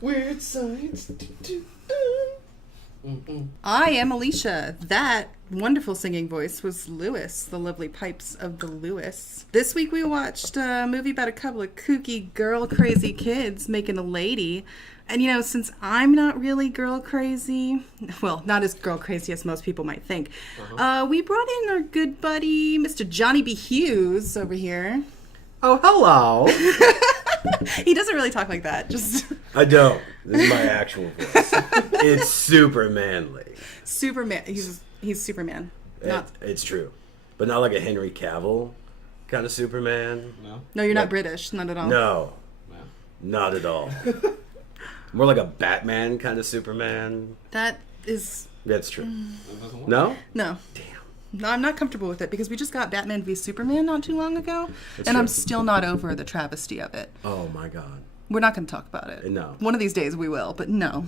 Weird science. I am Alicia. That wonderful singing voice was Lewis, the lovely pipes of the Lewis. This week we watched a movie about a couple of kooky girl crazy kids making a lady. And you know, since I'm not really girl crazy, well, not as girl crazy as most people might think, we brought in our good buddy, Mr. Jonny B. Hughes over here. Oh, hello. He doesn't really talk like that. Just I don't. This is my actual voice. It's super manly. Superman. He's Superman. It's true, but not like a Henry Cavill kind of Superman. No, you're not British. Not at all. No, not at all. More like a Batman kind of Superman. That's true. No? No. Damn. No, I'm not comfortable with it because we just got Batman v Superman not too long ago, That's and true. I'm still not over the travesty of it. Oh my god. We're not going to talk about it. No. One of these days we will, but no.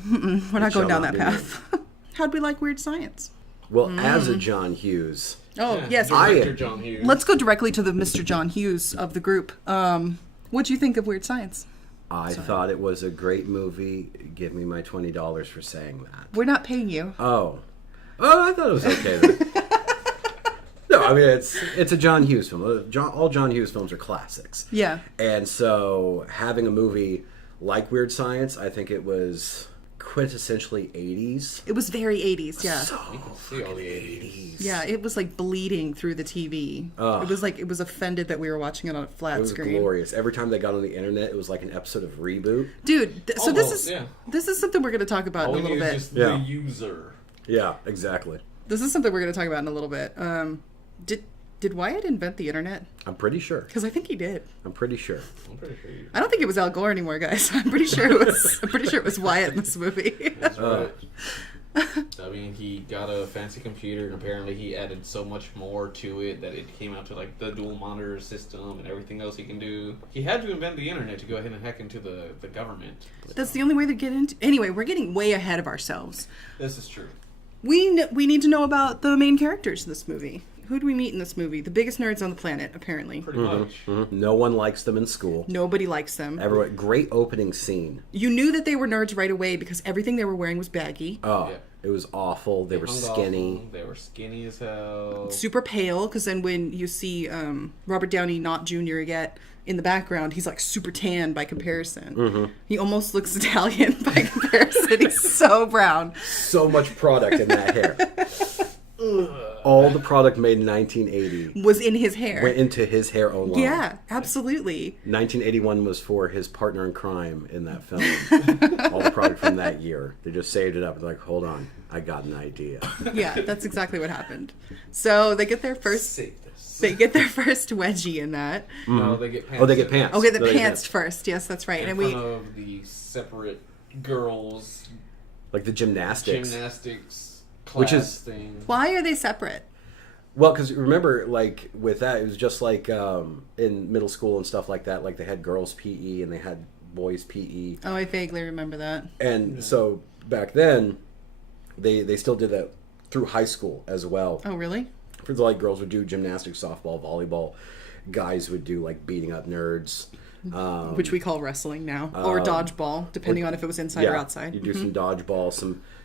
We're not going down that path. How'd we like Weird Science? Well, as a John Hughes. Oh, yes. Director John Hughes. Let's go directly to the Mr. John Hughes of the group. What'd you think of Weird Science? I thought it was a great movie. Give me my $20 for saying that. We're not paying you. Oh, I thought it was okay then. No, I mean it's a John Hughes film. All John Hughes films are classics. Yeah. And so having a movie like Weird Science, I think it was quintessentially 80s. It was very 80s, yeah. So You can see all the 80s. Yeah, it was like bleeding through the TV. It was like it was offended that we were watching it on a flat it was screen. glorious. Every time they got on the internet, it was like an episode of Reboot. Dude, so Almost, this is something we're going to talk about All in a we little need bit. is just Yeah. the user. Yeah, exactly. This is something we're going to talk about in a little bit. Did Wyatt invent the internet? I'm pretty sure. Because I think he did. I'm pretty sure. I'm pretty sure you. I don't think it was Al Gore anymore, guys. I'm pretty sure it was. I'm pretty sure it was Wyatt in this movie. That's right. I mean, he got a fancy computer, and apparently he added so much more to it that it came out to like the dual monitor system and everything else he can do. He had to invent the internet to go ahead and hack into the government. That's the only way to get into. Anyway, we're getting way ahead of ourselves. This is true. We need to know about the main characters in this movie. Who do we meet in this movie? The biggest nerds on the planet, apparently. Pretty much. Mm-hmm. No one likes them in school. Nobody likes them. Everyone, great opening scene. You knew that they were nerds right away because everything they were wearing was baggy. Oh, Yeah. it was awful. They were hung skinny. off them. They were skinny as hell. Super pale, because then when you see Robert Downey, not Jr. yet, in the background, he's like super tan by comparison. Mm-hmm. He almost looks Italian by comparison. He's so brown. So much product in that hair. All the product made in 1980 Was in his hair. went into his hair alone. Yeah, absolutely. 1981 was for his partner in crime in that film. All the product from that year. They just saved it up. They're like, hold on, I got an idea. Yeah, that's exactly what happened. So they get their first. Save this. They get their first wedgie in that. No, they get pants. Oh, they get pants. Okay, the They get pants first. Yes, that's right. In And front we. of the separate girls' Like the gymnastics. class Which is- thing. Why are they separate? Well, because remember, like, with that, it was just like in middle school and stuff like that. Like, they had girls' PE and they had boys' PE. Oh, I vaguely remember that. And so back then, they still did that through high school as well. Oh, really? For the, like, girls would do gymnastics, softball, volleyball. Guys would do, like, beating up nerds. Which we call wrestling now, or dodgeball, depending on if it was inside or outside. You do some dodgeball,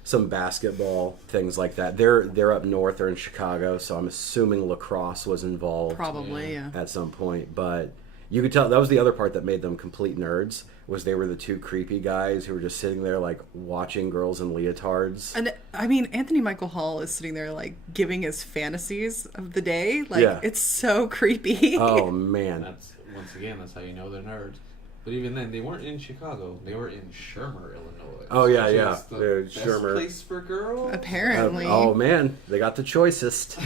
some basketball, things like that. They're up north, they're in Chicago, so I'm assuming lacrosse was involved. Probably, yeah. At some point, but you could tell that was the other part that made them complete nerds. Was they were the two creepy guys who were just sitting there like watching girls in leotards. And I mean, Anthony Michael Hall is sitting there like giving his fantasies of the day. Like, Yeah. it's so creepy. Oh man, That's how you know they're nerds. But even then, they weren't in Chicago. They were in Shermer, Illinois. Oh, yeah, which yeah. is the They're best Shermer. place for girls. Apparently. oh man, they got the choicest.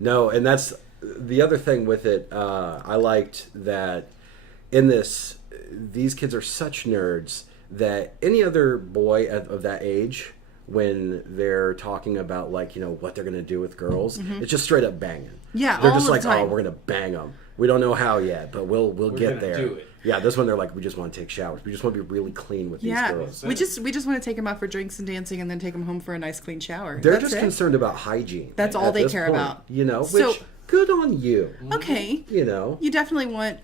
No, and that's the other thing with it. I liked that in this, these kids are such nerds that any other boy of that age, when they're talking about like, you know, what they're going to do with girls, it's just straight up banging. Yeah, They're all just the like, time. oh, we're going to bang them. We don't know how yet, but we'll get gonna there. do it. Yeah, this one they're like, we just want to take showers. We just want to be really clean with these Yeah, girls. we just want to take them out for drinks and dancing, and then take them home for a nice clean shower. They're That's just it. concerned about hygiene. That's all at they this care point, about. You know, which So- good on you. Okay, You know, you definitely want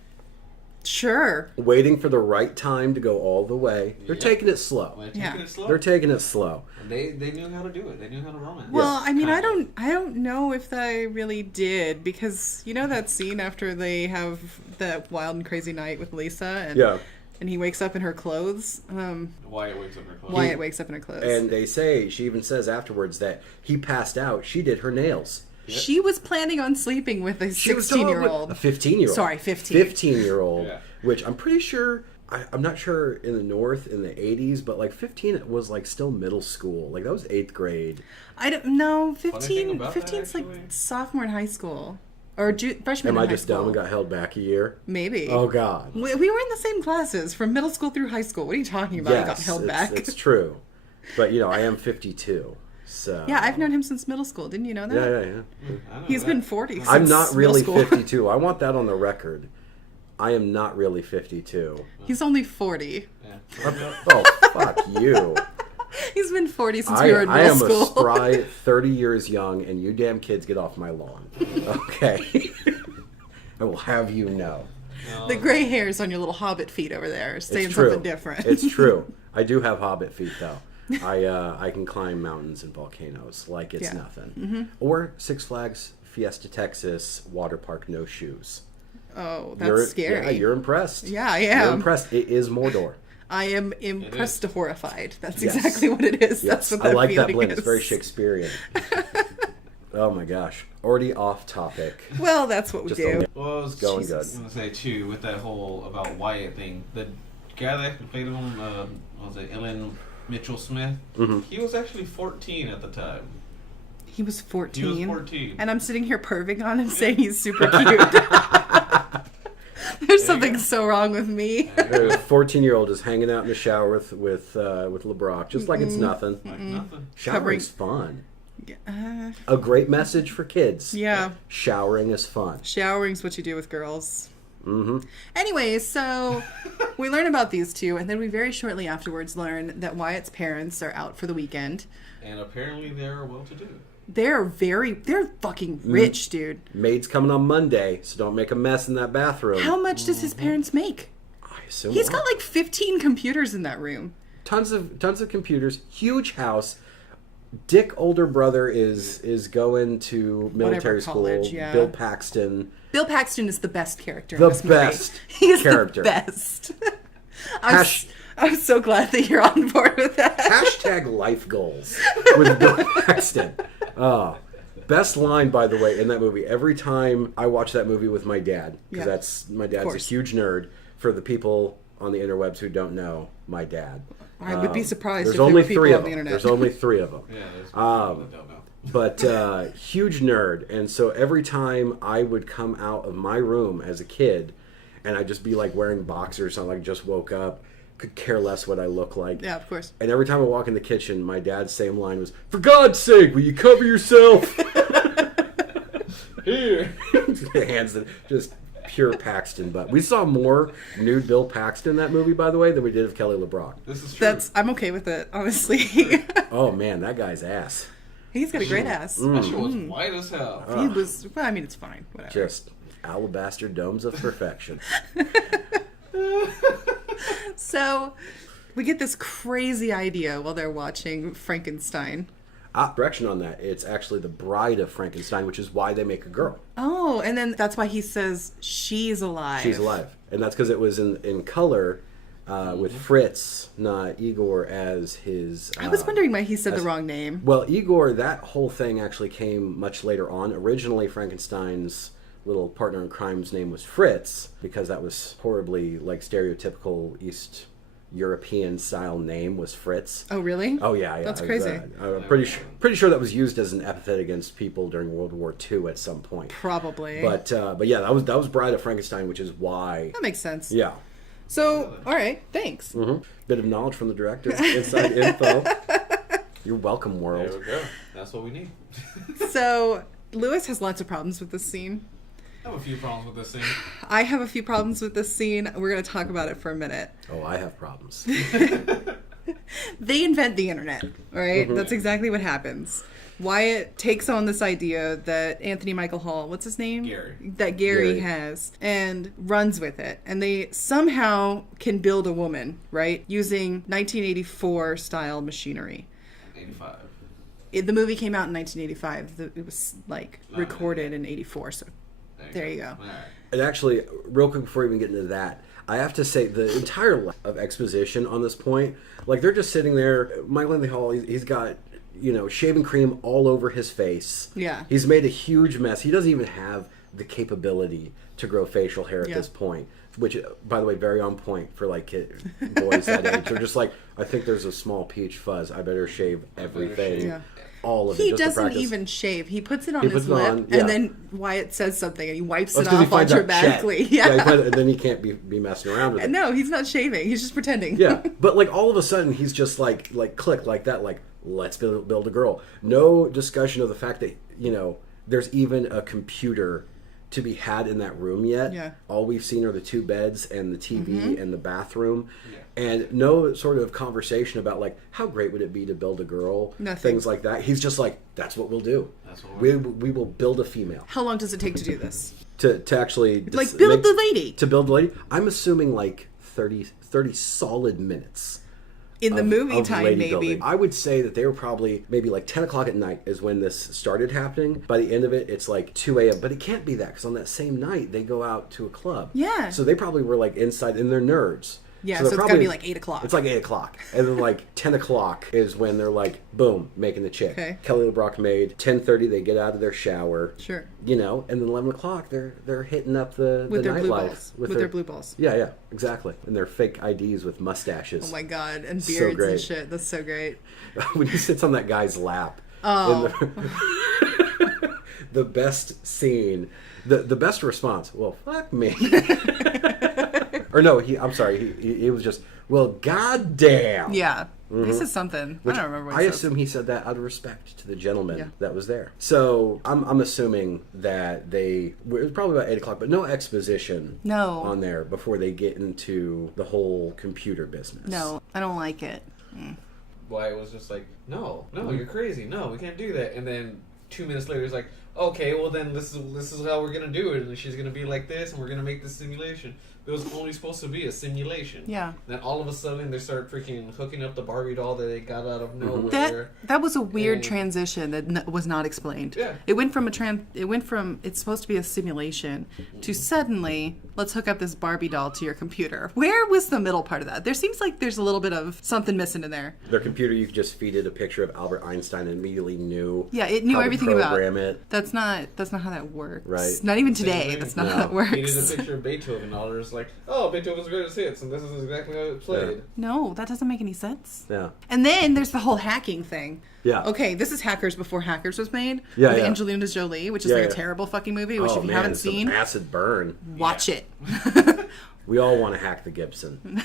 Sure. waiting for the right time to go all the way. They're Yep. taking it slow. They're taking it slow. They're taking it slow. They knew how to do it. They knew how to romance. Well, I mean, I Kinda. don't know if they really did, because you know that scene after they have that wild and crazy night with Lisa, and Yeah. and he wakes up in her clothes. Wyatt wakes up in her clothes. Wyatt wakes up in her clothes. And they say, she even says afterwards that he passed out. She did her nails. She was planning on sleeping with a She was talking with 16-year-old. a 15-year-old. Sorry, 15. 15-year-old, Yeah. which I'm pretty sure, I'm not sure in the North in the 80s, but like 15 it was like still middle school. Like that was 8th grade. I don't know. thing 15. about that, 15's like actually- sophomore in high school, or freshman Am in I high just school. dumb and got held back a year? Maybe. Oh, God. We were in the same classes from middle school through high school. What are you talking about? I got held back. It's true. But, I am 52. So. Yeah, I've known him since middle school. Didn't you know that? Yeah. I know He's that. been 40 since I'm not really middle school. 52. I want that on the record. I am not really 52. He's only 40. Yeah. Oh, fuck you. He's been 40 since we were in I middle am school. a spry 30 years young, and you damn kids get off my lawn. Okay? I will have you know. The gray hairs on your little hobbit feet over there are saying It's true. something different. It's true. I do have hobbit feet, though. I can climb mountains and volcanoes like it's Yeah. nothing. Mm-hmm. Or Six Flags Fiesta Texas water park, no shoes. Oh, that's scary. Yeah, you're impressed. Yeah, I You're am. impressed. It is Mordor. I am impressed to horrified. That's Yes. exactly what it is. That's Yes, what that I like that feeling blend. is. It's very Shakespearean. Oh my gosh. Already off topic. Well, that's what we Just do. Well, I was Going Jesus. going to say, too, with that whole about Wyatt thing, the guy that played him, what was it, Ellen Mitchell Smith? Mhm. He was actually 14 at the time. He was 14. He was 14. And I'm sitting here perving on him saying he's super cute. There's something so wrong with me. A 14-year-old is hanging out in the shower with LeBrock, just like it's nothing. Like nothing. Showering's fun. Uh, A great message for kids. yeah. Showering is fun. Showering's what you do with girls. Mm-hmm. Anyway, so we learn about these two, and then we very shortly afterwards learn that Wyatt's parents are out for the weekend. And apparently they're well-to-do. They're fucking rich, dude. Maid's coming on Monday, so don't make a mess in that bathroom. How much does his parents make? I assume He's a got lot. like 15 computers in that room. tons of computers, huge house. Dick older brother is going to military school. college, yeah. Bill Paxton. Bill Paxton is the best character in The this movie. best He's character. the best. Hash- I'm so glad that you're on board with that. Hashtag life goals with Bill Paxton. Best line, by the way, in that movie. Every time I watch that movie with my dad, because Yeah. my dad's a course. huge nerd. For the people on the interwebs who don't know, my dad. I would be surprised There's if there only were people three on of the them. internet. There's only three of them. Yeah, there's people that don't know. But huge nerd, and so every time I would come out of my room as a kid, and I'd just be like wearing boxers, or something, like just woke up, could care less what I look like. Yeah, of course. And every time I walk in the kitchen, my dad's same line was, "For God's sake, will you cover yourself?" Here. Hands that just pure Paxton. But we saw more nude Bill Paxton in that movie, by the way, than we did of Kelly LeBrock. This is true. I'm okay with it, honestly. Oh man, that guy's ass. He's got a great ass. That shit was white as hell. He was. Well, I mean, it's fine. Whatever. Just alabaster domes of perfection. So, we get this crazy idea while they're watching Frankenstein. Correction on that. It's actually the bride of Frankenstein, which is why they make a girl. Oh, and then that's why he says she's alive. She's alive. And that's because it was in color with Fritz, not Igor, as his... I was wondering why he said the wrong name. Well, Igor, that whole thing actually came much later on. Originally, Frankenstein's little partner in crime's name was Fritz, because that was horribly, like, stereotypical East European style name was Fritz. Oh, really? Oh yeah. That's It was, crazy. I'm pretty sure that was used as an epithet against people during World War II at some point. Probably. But yeah, that was Bride of Frankenstein, which is why. That makes sense. Yeah. So, all right, thanks. Bit of knowledge from the director, inside info. You're welcome, There world. we go. That's what we need. So, Lewis has lots of problems with this scene. I have a few problems with this scene. I have a few problems with this scene. We're going to talk about it for a minute. Oh, I have problems. They invent the internet, right? That's exactly what happens. Wyatt takes on this idea that Anthony Michael Hall, what's his name? Gary. That Gary Gary. has, and runs with it. And they somehow can build a woman, right? Using 1984 style machinery. 85. The movie came out in 1985. It was like recorded in 84. So there you go. All right. And actually, real quick before we even get into that, I have to say the entire lack of exposition on this point, like they're just sitting there. Michael Anthony Hall, he's got, shaving cream all over his face. Yeah. He's made a huge mess. He doesn't even have the capability to grow facial hair at Yeah. this point, which, by the way, very on point for like boys that age. They're just like, I think there's a small peach fuzz. I better shave everything. Yeah. All of it. He just to doesn't practice. even shave. He puts it on He his puts it lip, on, yeah. and then Wyatt says something, and he wipes That's it 'cause he off finds out dramatically. Chet. Yeah. And then he can't be messing around with it. No, he's not shaving. He's just pretending. Yeah, but like all of a sudden he's just like click like that, like let's build a girl. No discussion of the fact that there's even a computer to be had in that room yet. Yeah. All we've seen are the two beds and the TV and the bathroom, Yeah. and no sort of conversation about like how great would it be to build a girl. Nothing. Things like that. He's just like, that's what we'll do. That's what we will build a female How long does it take to do this? to actually Like, build the lady. To build the lady, I'm assuming like 30 solid minutes. In the movie of time, lady maybe. building. I would say that they were probably maybe like 10 o'clock at night is when this started happening. By the end of it, it's like 2 a.m. But it can't be that because on that same night, they go out to a club. Yeah. So they probably were like inside, and they're nerds. Yeah, they're so it's gotta be like 8 o'clock. It's like 8 o'clock. And then like 10 o'clock is when they're like, boom, making the chick. Okay. Kelly LeBrock made. 10:30, they get out of their shower. Sure. And then 11 o'clock, they're hitting up the With their blue nightlife. balls. With their blue balls. Yeah, exactly. And their fake IDs with mustaches. Oh my god, and So beards great. and shit. That's so great. When he sits on that guy's lap. Oh. The best scene, the best response. Well, fuck me. Or no, I'm sorry. He was just, well, goddamn. Yeah. He says something. Which I don't remember what I he says. assume he said that out of respect to the gentleman Yeah. that was there. So I'm assuming that it was probably about 8 o'clock, but no exposition No. on there before they get into the whole computer business. No, I don't like it. Wyatt was just like, no, you're crazy. No, we can't do that. And then 2 minutes later, he's like, okay, well then this is how we're gonna do it, and she's gonna be like this, and we're gonna make this simulation. It was only supposed to be a simulation. Yeah. Then all of a sudden, they start freaking hooking up the Barbie doll that they got out of nowhere. That was a weird And- transition that was not explained. Yeah. It went from it's supposed to be a simulation to suddenly let's hook up this Barbie doll to your computer. Where was the middle part of that? There seems like there's a little bit of something missing in there. Their computer, you could just feed it a picture of Albert Einstein and immediately knew. Yeah, it knew how to everything about program it. That's not how that works. Right. Not even Same today. thing. That's not No. how that He needed works. a picture of Beethoven, and all there's like, oh, Beethoven's greatest hits, and this is exactly how it played. No, that doesn't make any sense. Yeah. And then there's the whole hacking thing. Yeah. Okay, this is Hackers before Hackers was made. Yeah, With yeah. Angelina Jolie, which is Yeah, like yeah. a terrible fucking movie, which Oh, if you man, haven't some seen, acid burn. watch Yeah. it. We all want to hack the Gibson.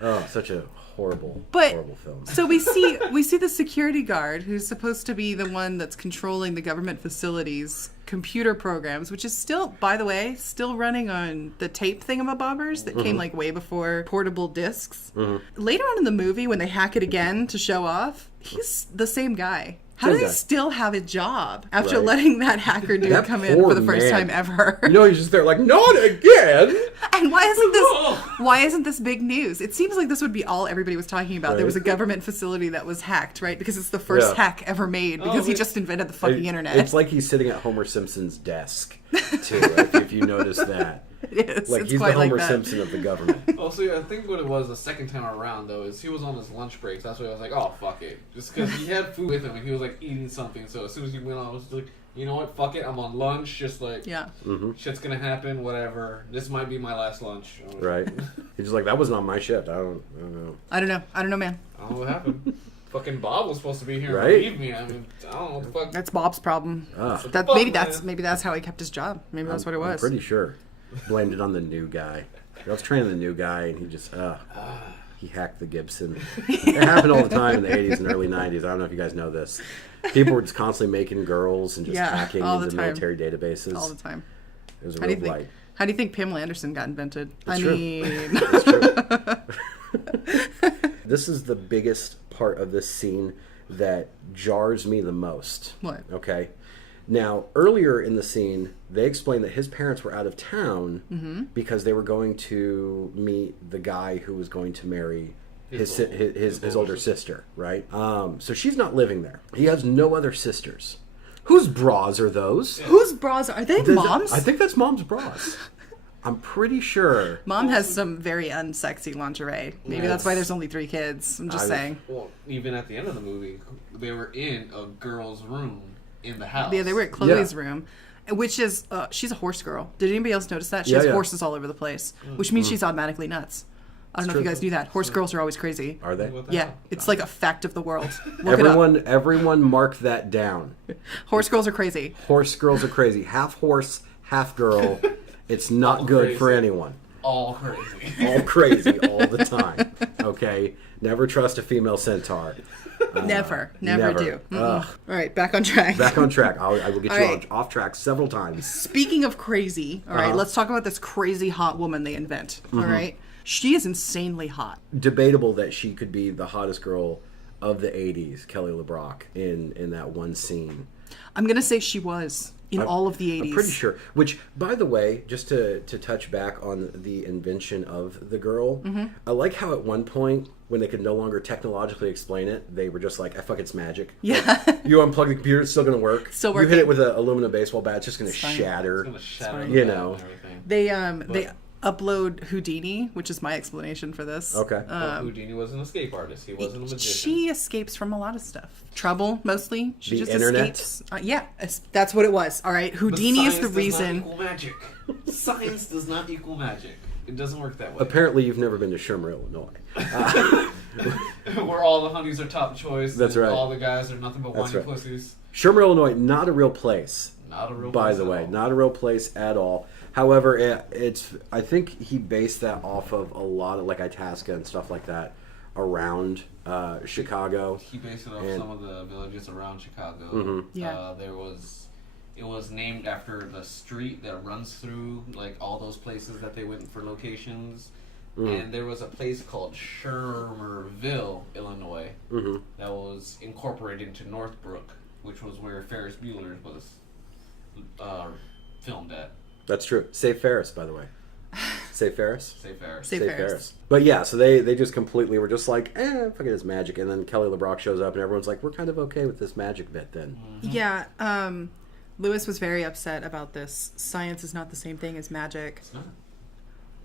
Oh, such a horrible film. So we see the security guard who's supposed to be the one that's controlling the government facilities computer programs, which is still, by the way, still running on the tape thingamabobbers that came like way before portable discs. Later on in the movie, when they hack it again to show off, he's the same guy. How do Same they guy. still have a job after Right. letting that hacker dude That come in poor for the first man. time ever? He's just there like, not again. And why isn't this big news? It seems like this would be all everybody was talking about. There was a government facility that was hacked, right? Because it's the first Yeah. hack ever made because he just invented the fucking internet. It's like he's sitting at Homer Simpson's desk, too, if you notice that. It is. Like It's he's the quite like Homer that. Simpson of the government. Oh, see, I think what it was the second time around, though, is he was on his lunch breaks. That's why I was like, oh, fuck it. Just because he had food with him and he was, like, eating something. So as soon as he went on, I was like, you know what, fuck it. I'm on lunch. Just like, Yeah. shit's going to happen, whatever. This might be my last lunch. Right. He's just like, that was not my shift. I don't know. I don't know, man. I don't know what happened. Fucking Bob was supposed to be here Right? and leave me. I mean, I don't know what the fuck. That's Bob's problem. Ah, That Fuck, maybe that's how he kept his job. Maybe that's what it was. I'm pretty sure. Blamed it on the new guy. I was training the new guy, and he just, he hacked the Gibson. It happened all the time in the 80s and early 90s. I don't know if you guys know this. People were just constantly making girls and just Yeah, hacking all the into time. military databases. All the time. It was a How do real you think? blight. How do you think Pamela Anderson got invented? That's I true. mean, It's true. This is the biggest part of this scene that jars me the most. What? Okay. Now, earlier in the scene, they explained that his parents were out of town because they were going to meet the guy who was going to marry his older sister, right? So she's not living there. He has no other sisters. Whose bras are those? Yeah. Whose bras are they? Mom's? I think that's Mom's bras. I'm pretty sure. Mom has some very unsexy lingerie. Maybe that's why there's only 3 kids. I'm just saying. Well, even at the end of the movie, they were in a girl's room in the house. Yeah, they were at Chloe's room, which is, she's a horse girl. Did anybody else notice that? She has horses all over the place, which means she's automatically nuts. I don't know if you guys knew that. Horse girls are always crazy. Are they? Yeah, it's like a fact of the world. Everyone mark that down. Horse girls are crazy. Horse girls are crazy. Half horse, half girl. It's not all good crazy. For anyone. All crazy. All crazy all the time. Okay? Never trust a female centaur. Never do. All right, back on track. Back on track. I will get you off track several times. Speaking of crazy, all right, let's talk about this crazy hot woman they invent. All right? She is insanely hot. Debatable that she could be the hottest girl of the 80s, Kelly LeBrock, in that one scene. I'm going to say she was in all of the 80s. I'm pretty sure. Which, by the way, just to touch back on the invention of the girl, I like how at one point, when they could no longer technologically explain it, they were just like, fuck, it's magic. Yeah. Like, you unplug the computer, it's still going to work. Still working. You hit it with an aluminum baseball bat, it's just going to shatter. It's going to shatter. You know. They upload Houdini, which is my explanation for this. Okay. Houdini was an escape artist. He wasn't a magician. She escapes from a lot of stuff. Trouble, mostly. She just internet? escapes. Yeah, that's what it was. All right. Houdini is the reason. Does not equal magic. Science does not equal magic. It doesn't work that way. Apparently, you've never been to Shermer, Illinois. Where all the honeys are top choice. That's right. All the guys are nothing but whiny pussies. Shermer, Illinois, not a real place. Not a real place. By the way, not a real place at all. However, it's. I think he based that off of a lot of like Itasca and stuff like that around Chicago. He based it off some of the villages around Chicago. Mm-hmm. Yeah. It was named after the street that runs through like all those places that they went for locations. And there was a place called Shermerville, Illinois, that was incorporated into Northbrook, which was where Ferris Bueller was filmed at. That's true. Save Ferris, by the way. Save Ferris? Save Ferris. Save Ferris. But yeah, so they just completely were just like, fuck it, it's magic. And then Kelly LeBrock shows up and everyone's like, we're kind of okay with this magic bit then. Mm-hmm. Yeah, Lewis was very upset about this. Science is not the same thing as magic. It's not.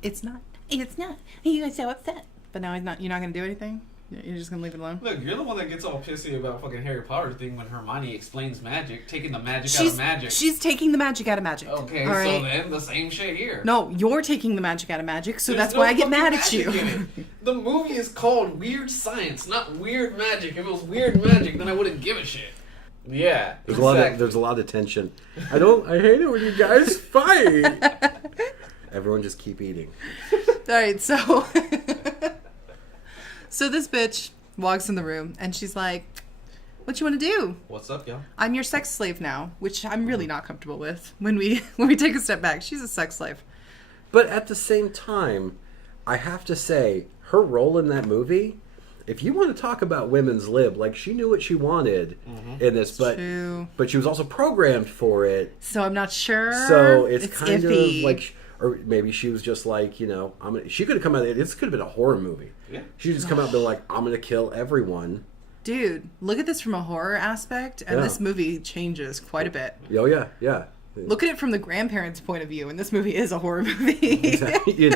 It's not. It's not. He was so upset. But now he's not. You're not going to do anything? You're just going to leave it alone? Look, you're the one that gets all pissy about fucking Harry Potter thing when Hermione explains magic, taking the magic out of magic. She's taking the magic out of magic. Okay, all right? So then the same shit here. No, you're taking the magic out of magic, so that's why I get mad at you. The movie is called Weird Science, not Weird Magic. If it was Weird Magic, then I wouldn't give a shit. Yeah, there's a lot of tension. I hate it when you guys fight. Everyone just keep eating. All right, so this bitch walks in the room and she's like, "What you want to do? What's up, y'all? I'm your sex slave now," which I'm really not comfortable with. When we take a step back, she's a sex slave. But at the same time, I have to say, her role in that movie, if you want to talk about women's lib, like she knew what she wanted in this, but she was also programmed for it. So I'm not sure. So it's kind iffy. of like, or maybe she was just like, she could have come out. This could have been a horror movie. Yeah, she just come out and been like, I'm gonna kill everyone. Dude, look at this from a horror aspect, and this movie changes quite a bit. Oh yeah. Look at it from the grandparents' point of view, and this movie is a horror movie. Exactly,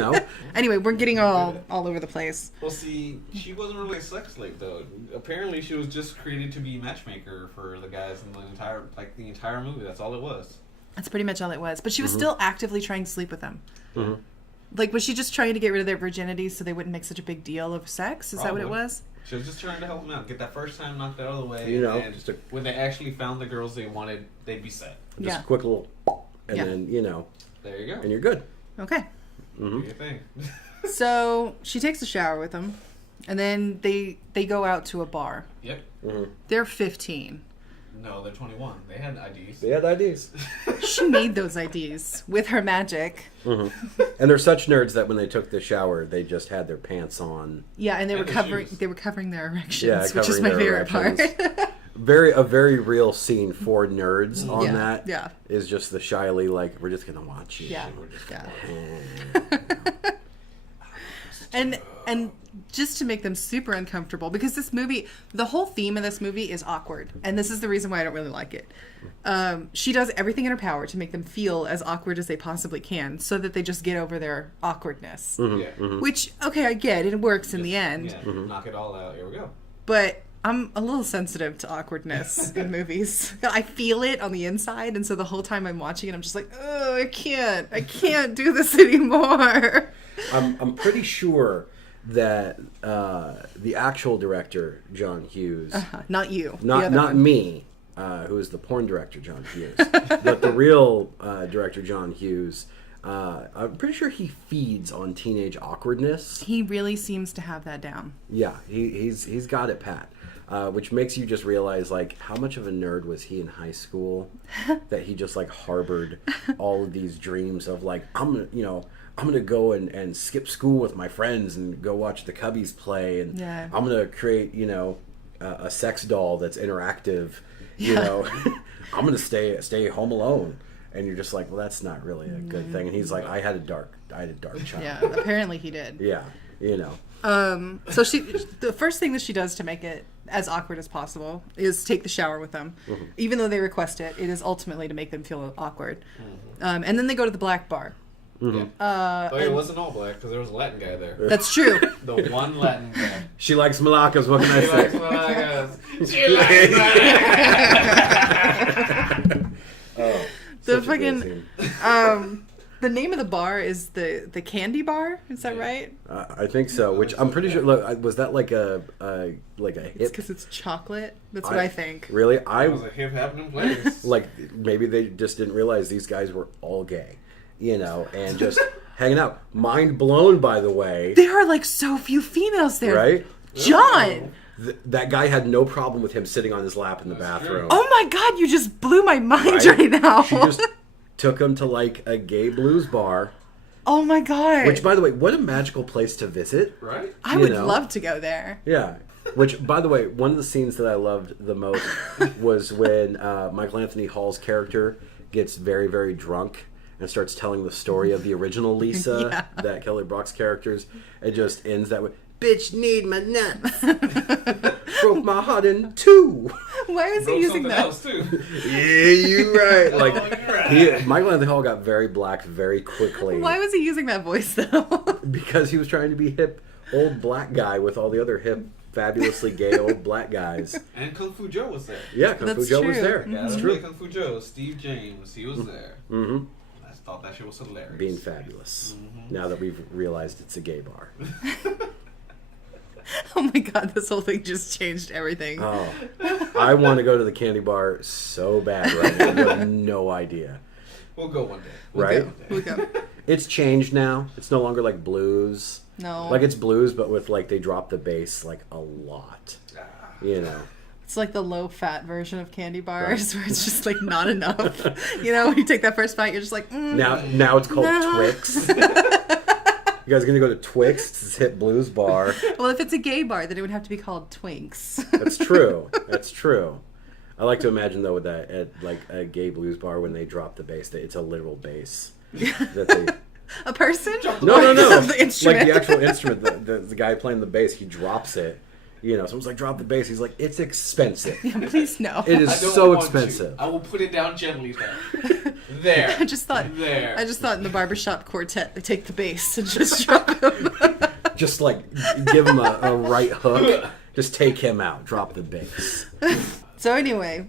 Anyway, we're getting all over the place. Well, see, she wasn't really a sex slave, though. Apparently, she was just created to be matchmaker for the guys in the entire movie. That's all it was. That's pretty much all it was. But she was still actively trying to sleep with them. Mm-hmm. Like, was she just trying to get rid of their virginity so they wouldn't make such a big deal of sex? Is that what it was? She was just trying to help them out, get that first time knocked out of the way. And when they actually found the girls they wanted, they'd be set. Just a quick little, and then there you go, and you're good. Okay. Do your thing. So she takes a shower with them, and then they go out to a bar. Yep. They're 15. No, they're 21. They had IDs. They had IDs. She made those IDs with her magic. Mm-hmm. And they're such nerds that when they took the shower, they just had their pants on. Yeah, and they were the covering shoes. they were covering their erections, Yeah, which is covering my their favorite part. A very real scene for nerds on Yeah, that. yeah. Is just the shyly like, we're just gonna watch you. Yeah, We're just yeah. gonna And just to make them super uncomfortable, because this movie, the whole theme of this movie is awkward, and this is the reason why I don't really like it. She does everything in her power to make them feel as awkward as they possibly can, so that they just get over their awkwardness. Yeah. Which, okay, I get it works in the end, Yeah, knock it all out. Here we go. but I'm a little sensitive to awkwardness in movies. I feel it on the inside, and so the whole time I'm watching it, I'm just like, oh, I can't do this anymore. I'm pretty sure that the actual director, John Hughes, Not you. the not other not one. me, who is the porn director, John Hughes, but the real director, John Hughes. I'm pretty sure he feeds on teenage awkwardness. He really seems to have that down. Yeah, he's got it pat. Which makes you just realize like how much of a nerd was he in high school that he just like harbored all of these dreams of like I'm gonna go and skip school with my friends and go watch the Cubbies play and Yeah. I'm gonna create a sex doll that's interactive. I'm gonna stay home alone. And you're just like, well, that's not really a good thing. And he's like, I had a dark child. Yeah, apparently he did. Yeah, So the first thing that she does to make it as awkward as possible is take the shower with them. Even though they request it, it is ultimately to make them feel awkward. And then they go to the black bar. Yeah. But it wasn't all black because there was a Latin guy there. That's true. The one Latin guy. She likes malacas. What can I He say? likes Malagas. She likes Malagas. Oh, The such a great fucking scene. the name of the bar is the Kandy Bar. Is that right? I think so. Which I'm pretty sure. Look, was that like a It's hip? because it's chocolate. That's what I think. Really, It was a hip happening place. like maybe they just didn't realize these guys were all gay, and just hanging out. Mind blown, by the way. There are like so few females there. Right? John! That guy had no problem with him sitting on his lap in the bathroom. Oh my god, you just blew my mind Right? right now. She just took him to like a gay blues bar. Oh my god. Which, by the way, what a magical place to visit. Right? I would know. love to go there. Yeah. Which, by the way, one of the scenes that I loved the most was when Michael Anthony Hall's character gets very, very drunk and starts telling the story of the original Lisa, Yeah. that Kelly Brock's characters. It just ends that way. Bitch need my nuts. Broke my heart in two. Why is he Broke using something that? else too. Yeah, you right. Like you're right. Michael Anthony Hall got very black very quickly. Why was he using that voice though? Because he was trying to be hip old black guy with all the other hip, fabulously gay old black guys. And Kung Fu Joe was there. Yeah, Kung Fu That's Joe true. was there. Yeah, It's that's true. Kung Fu Joe. Steve James, he was there. Mm-hmm. I thought that shit was hilarious. Being fabulous. Now that we've realized it's a gay bar. Oh my god, this whole thing just changed everything. Oh, I want to go to the Kandy Bar so bad right now. You have no idea. We'll go one day. Right? We'll go. It's changed now. It's no longer like blues. No. Like it's blues, but with like they drop the bass like a lot. It's like the low-fat version of candy bars, where it's just like not enough. When you take that first bite, you're just like, Now it's called No. Twix. You guys gonna go to Twix? It's this hip blues bar. Well, if it's a gay bar, then it would have to be called Twinks. That's true. That's true. I like to imagine though with that at like a gay blues bar when they drop the bass, that it's a literal bass. That they A person? no. The instrument. Like the actual instrument, the guy playing the bass, he drops it. Someone's like, drop the bass. He's like, it's expensive. Yeah, please no. It is I don't so want expensive. to. I will put it down gently though. There. I just thought in the barbershop quartet they take the bass and just drop him. Just like give him a right hook. Just take him out. Drop the bass. So anyway,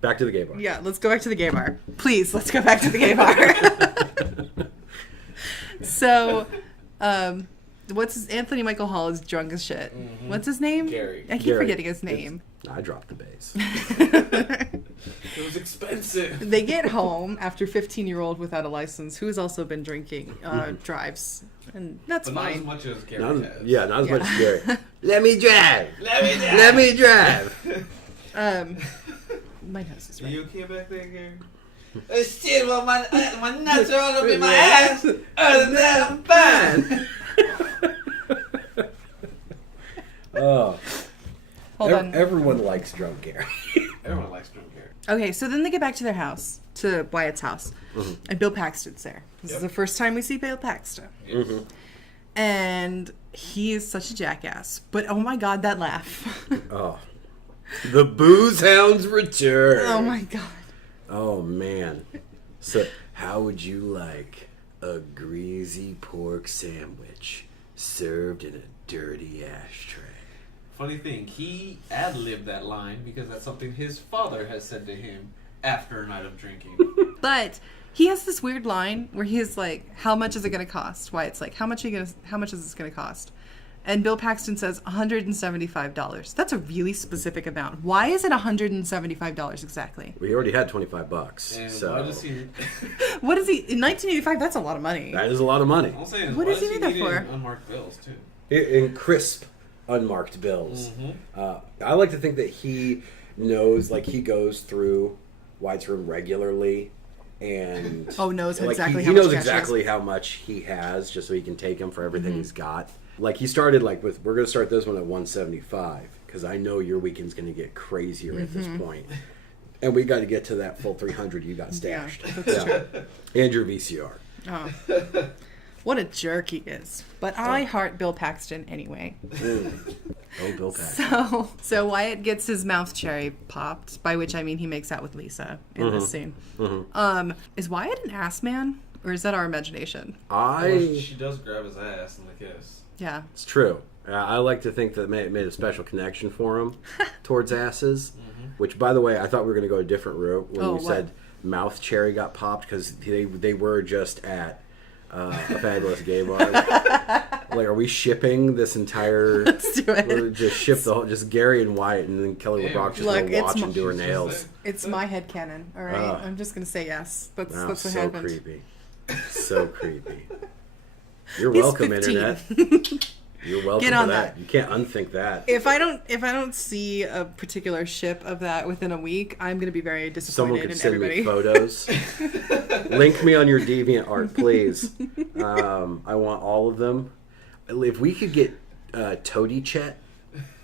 Back to the gay bar. yeah, let's go back to the gay bar. Please, let's go back to the gay bar. So, Anthony Michael Hall is drunk as shit. What's his name? Gary. I keep Gary. forgetting his name. I dropped the bass. It was expensive. They get home after 15-year-old without a license, who has also been drinking, drives. And that's But not as fine. much as Gary Not, has. not as Yeah. much as Gary. Let me drive. Let me down. Let me drive. My nose is Are right. you okay back there, Gary? Shit, well, my nuts are all up in my ass. Other than that, I'm fine. Oh, Hold on. everyone likes drunk Gary. Everyone likes drunk Gary. Okay, so then they get back to their house, to Wyatt's house, and Bill Paxton's there. This is the first time we see Bill Paxton. Mm-hmm. And he is such a jackass. But oh my god, that laugh. Oh, the booze hounds return. Oh my god. Oh man. So, how would you like a greasy pork sandwich served in a dirty ashtray? Funny thing, he ad-libbed that line because that's something his father has said to him after a night of drinking. But he has this weird line where he's like, "How much is it going to cost?" Wyatt's like, How much is this going to cost?" And Bill Paxton says $175. That's a really specific amount. Why is it $175 exactly? We already had $25, And so why does he... What is he in 1985? That's a lot of money. that is a lot of money. I'm saying, What why does he need that it for? in unmarked bills, too? In crisp, unmarked bills. I like to think that he knows, like he goes through White's room regularly, and knows like, exactly he how much knows cash exactly how much he has, just so he can take him for everything he's got. Like he started with, we're gonna start this one at 175 because I know your weekend's gonna get crazier at this point, and we got to get to that full 300 you got stashed. Yeah. And your VCR. Oh. What a jerk he is. But I heart Bill Paxton anyway. Oh, Bill Paxton. So Wyatt gets his mouth cherry popped, by which I mean he makes out with Lisa in this scene. Is Wyatt an ass man? Or is that our imagination? Well, she does grab his ass in the kiss. Yeah. It's true. I like to think that it made a special connection for him towards asses. Which, by the way, I thought we were going to go a different route when you said mouth cherry got popped because they were just at a fabulous gay bar. Like, are we shipping this entire? Let's do it. We'll just ship the whole, just Gary and Wyatt, and then Kelly LeBrock just Look, gonna watch and do her nails. It's my headcanon, all right? I'm just going to say yes. That's what so happened. creepy. So creepy. You're He's welcome, 15. Internet. You're welcome Get for on that. that. You can't unthink that. If I don't see a particular ship of that within a week, I'm going to be very Someone disappointed could in send everybody. me photos. Link me on your DeviantArt, please. I want all of them. If we could get Toady Chet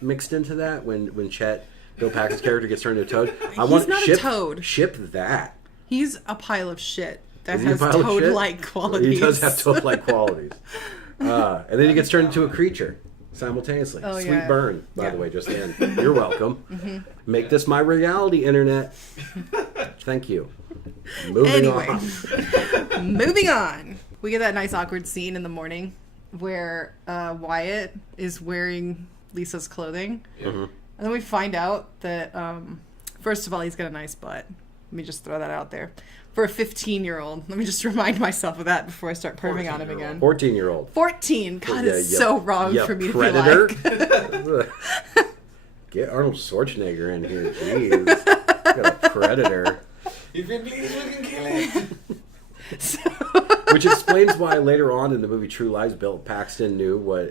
mixed into that, when Chet, Bill Paxton's character, gets turned into a toad, I want not a toad. Ship that. He's a pile of shit that Is he a has pile of shit? toad-like qualities. He does have toad-like qualities. And then he gets turned into a creature simultaneously. Oh, Sweet yeah. burn, by the way, just then. You're welcome. Make this my reality, Internet. Thank you. Moving on. Moving on. We get that nice awkward scene in the morning where Wyatt is wearing Lisa's clothing. And then we find out that, first of all, he's got a nice butt. Let me just throw that out there. For a 15-year-old. Let me just remind myself of that before I start perving on him again. 14-year-old. 14. God, Yeah, it's so wrong yeah, for me predator. to be like. Get Arnold Schwarzenegger in here. Jeez. Got a predator. If it bleeds, we can kill it. Which explains why later on in the movie True Lies, Bill Paxton knew what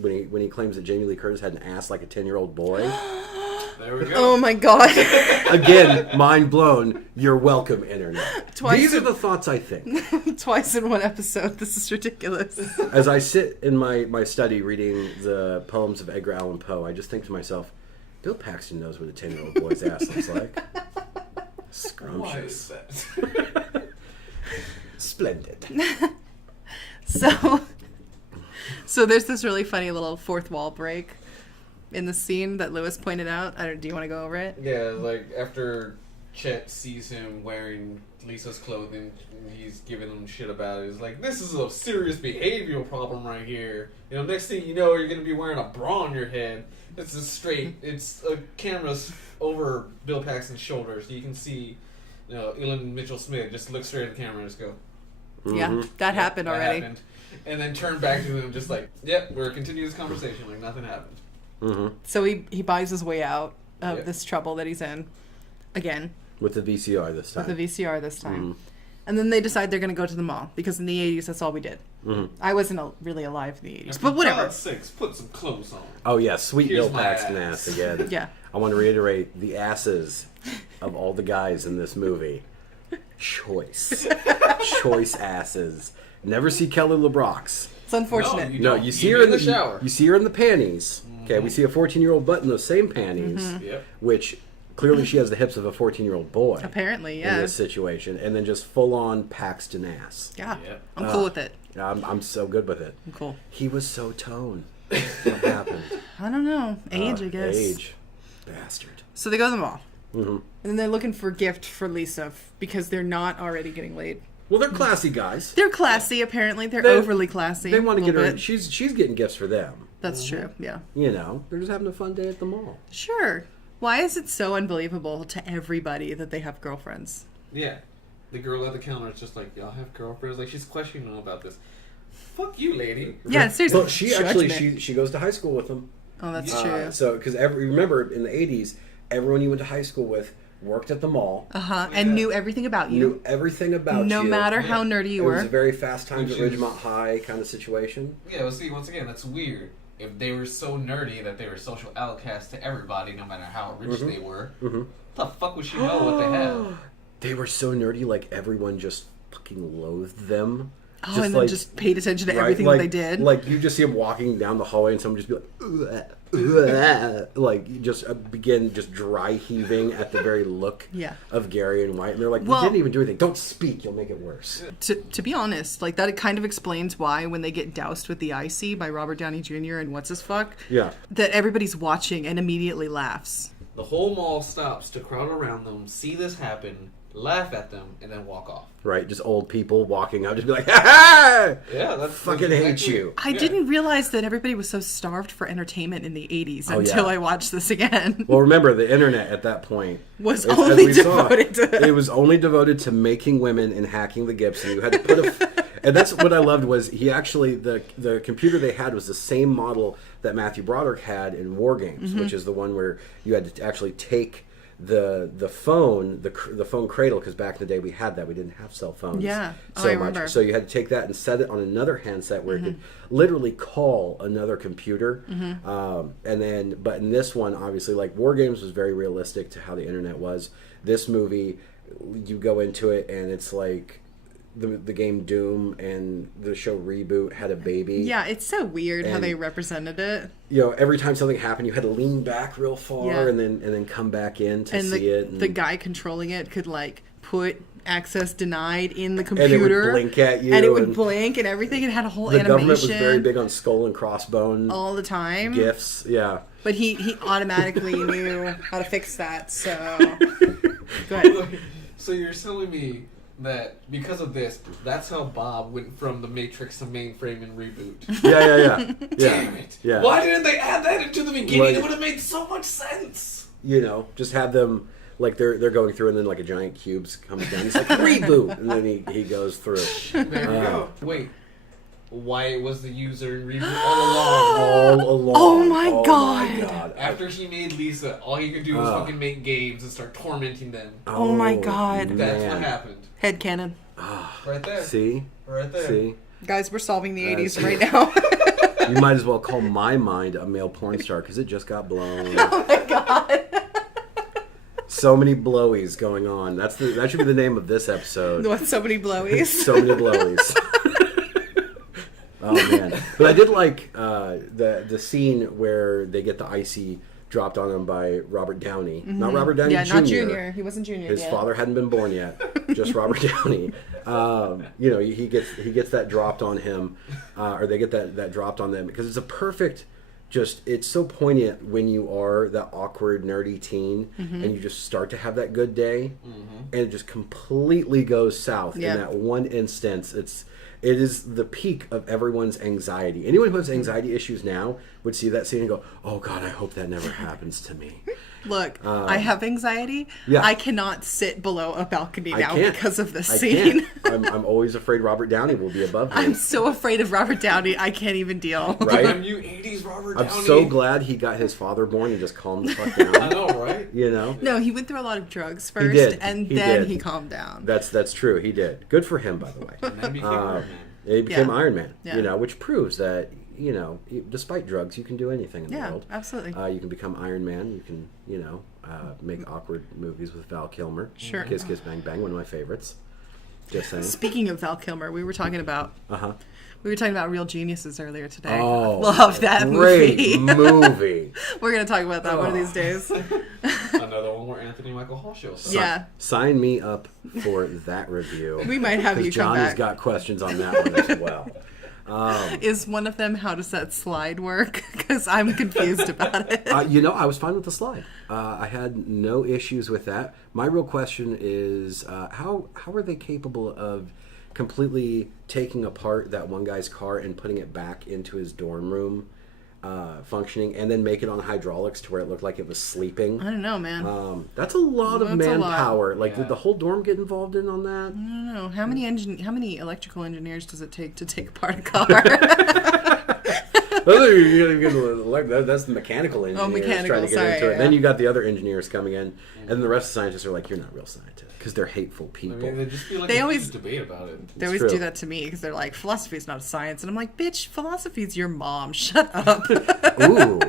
when he claims that Jamie Lee Curtis had an ass like a 10-year-old boy. There we go. Oh my god. Again, mind blown. You're welcome, Internet. Twice These are in- the thoughts I think. Twice in one episode. This is ridiculous. As I sit in my study reading the poems of Edgar Allan Poe, I just think to myself, Bill Paxton knows what a 10-year-old boy's ass looks like. Why is Scrumptious. that? Splendid. So there's this really funny little fourth wall break in the scene that Lewis pointed out. Do you want to go over it? Yeah, like after Chet sees him wearing Lisa's clothing, he's giving him shit about it. He's like, this is a serious behavioral problem right here. You know, next thing you know, you're going to be wearing a bra on your head. It's a straight, it's a camera's over Bill Paxton's shoulder, so you can see, you know, Elin Mitchell-Smith just look straight at the camera and just go, Yeah, that happened that already. happened. And then turn back to him just like, yep, we're continuing this conversation like nothing happened. Mm-hmm. So he buys his way out of Yeah. this trouble that he's in. Again, With the VCR this time. with the VCR this time. And then they decide they're going to go to the mall because in the 80s, that's all we did. I wasn't really alive in the 80s, but whatever. God's sakes, put some clothes on. Oh, yeah, sweet Here's Bill my Paxton ass. ass again. Yeah. I want to reiterate the asses of all the guys in this movie. Choice asses. Never see Kelly LeBrock's. It's unfortunate. No, you see Even her in the shower. You see her in the panties. Okay, we see a 14-year-old butt in those same panties, Yep. which clearly she has the hips of a 14-year-old boy. Apparently, In yeah. this situation, and then just full-on Paxton ass. Yeah. Yep. I'm cool with it. I'm so good with it. I'm cool. He was so toned. What happened? I don't know. Age, I guess. Age. Bastard. So they go to the mall. Mm-hmm. And then they're looking for a gift for Lisa because they're not already getting laid. Well, they're classy guys. They're classy, apparently. They're They- overly classy. They want to a get little her. bit. She's getting gifts for them. That's true, yeah. You know, they're just having a fun day at the mall. Sure. Why is it so unbelievable to everybody that they have girlfriends? Yeah. The girl at the counter is just like, y'all have girlfriends? Like, she's questioning them about this. Fuck you, lady. Yeah, seriously. Well, she actually Judgment. she goes to high school with them. Oh, that's true. So because remember in the 80s, everyone you went to high school with worked at the mall, Uh-huh. And knew everything about you. knew everything about No you. matter how nerdy you It was a were. very fast times at Which is- Ridgemont High kind of situation. Yeah, well, see, once again, that's weird. If they were so nerdy that they were social outcasts to everybody, no matter how rich they were, the fuck would she know what they have? They were so nerdy, like everyone just fucking loathed them. Oh, and then just paid attention to right, everything like, that they did. Like you just see them walking down the hallway, and someone just be like, "Ugh," like you just begin just dry heaving at the very look Yeah. of Gary and White, and they're like, Well- "We didn't even do anything. Don't speak. You'll make it worse." To be honest, like that kind of explains why when they get doused with the icy by Robert Downey Jr. and what's his fuck, Yeah. that everybody's watching and immediately laughs. The whole mall stops to crowd around them, see this happen, laugh at them, and then walk off. Right, just old people walking up, just be like, "Ha ha! Yeah, that's Fucking hate you." I didn't realize that everybody was so starved for entertainment in the 80s Oh, until yeah. I watched this again. Well, remember the internet at that point Was as only we saw, devoted to it was only devoted to making women and hacking the Gibson. You had to put a, and that's what I loved was he actually the computer they had was the same model that Matthew Broderick had in War Games, Mm-hmm. which is the one where you had to actually take the phone the phone cradle, because back in the day we had that, we didn't have cell phones Yeah. Oh, so I much, remember. so you had to take that and set it on another handset where Mm-hmm. it could literally call another computer. And then but in this one, obviously, like War Games was very realistic to how the internet was. This movie, you go into it and it's like the game Doom and the show Reboot had a baby. Yeah, it's so weird how And- they represented it. You know, every time something happened, you had to lean back real far Yeah. and then come back in to And see it. And the guy controlling it could like put access denied in the it computer. would blink at you And it would and- blink and everything. It had a whole the animation government was very big on skull and crossbone all the time. gifts. Yeah. But he automatically knew how to fix that, so go ahead. So you're telling me that because of this, that's how Bob went from the Matrix to mainframe and Reboot. Yeah. Damn it! Yeah. Why didn't they add that into the beginning? Like- It would have made so much sense. You know, just have them like they're going through, and then like a giant cubes comes down. He's like reboot, and then he goes through. There we go. Wait, why was the user in Reboot all along? All along. Oh my God. After he made Lisa, all he could do was fucking make games and start tormenting them. Oh my God. That's man. what happened. Headcanon. Right there. See, Right there. see. Guys, we're solving the 80s That's- right now. You might as well call my mind a male porn star because it just got blown. Oh my God. So many blowies going on. That should be the name of this episode. With so many blowies. So many blowies. Oh man! But I did like the scene where they get the icy dropped on them by Robert Downey, not Robert Downey Yeah, Jr. not Junior. He wasn't Junior His yet. father hadn't been born yet, just Robert Downey. You know, he gets that dropped on him, or they get that dropped on them because it's a perfect. Just it's so poignant when you are that awkward nerdy teen and you just start to have that good day, and it just completely goes south Yeah. in that one instance. It is the peak of everyone's anxiety. Anyone who has anxiety issues now would see that scene and go, "Oh God, I hope that never happens to me." Look, I have anxiety. yeah. I cannot sit below a balcony I now can't. because of this I scene. can't. I'm always afraid Robert Downey will be above me. I'm so afraid of Robert Downey, I can't even deal. Right? Damn you 80s Robert I'm Downey. so glad he got his father born and just calmed the fuck I down. know, right? You know, No, he went through a lot of drugs first, did. and He then did. he calmed down. that's true. He did. Good for him, by the way. And then became Iron Man. He became Yeah. Iron Man. Yeah. You know, which proves that you know, despite drugs, you can do anything in the world. Absolutely. You can become Iron Man. You can, you know, make awkward movies with Val Kilmer. Sure. Kiss Kiss Bang Bang, one of my favorites. Just saying. Speaking of Val Kilmer, we were talking about Real Geniuses earlier today. Oh, love that great movie. We're gonna talk about that one of these days. Another one where Anthony Michael Hall shows up. Yeah. Sign me up for that review. We might have you come Johnny's back. got questions on that one as well. Is one of them how does that slide work? Because I'm confused about it. You know, I was fine with the slide. I had no issues with that. My real question is, how are they capable of completely taking apart that one guy's car and putting it back into his dorm room, functioning, and then make it on hydraulics to where it looked like it was sleeping? I don't know, man. That's a lot of That's a lot. manpower. Like, Yeah. did the whole dorm get involved in on that? I don't know. How many electrical engineers does it take to take apart a car? That's the mechanical engineers mechanical, trying to get sorry, into it. yeah. Then you got the other engineers coming in, and then the rest of the scientists are like, "You're not real scientists," because they're hateful I people. mean, they just feel like They they always- always debate about it. They always true. do that to me because they're like, philosophy is not a science. And I'm like, bitch, philosophy is your mom. Shut up. Ooh,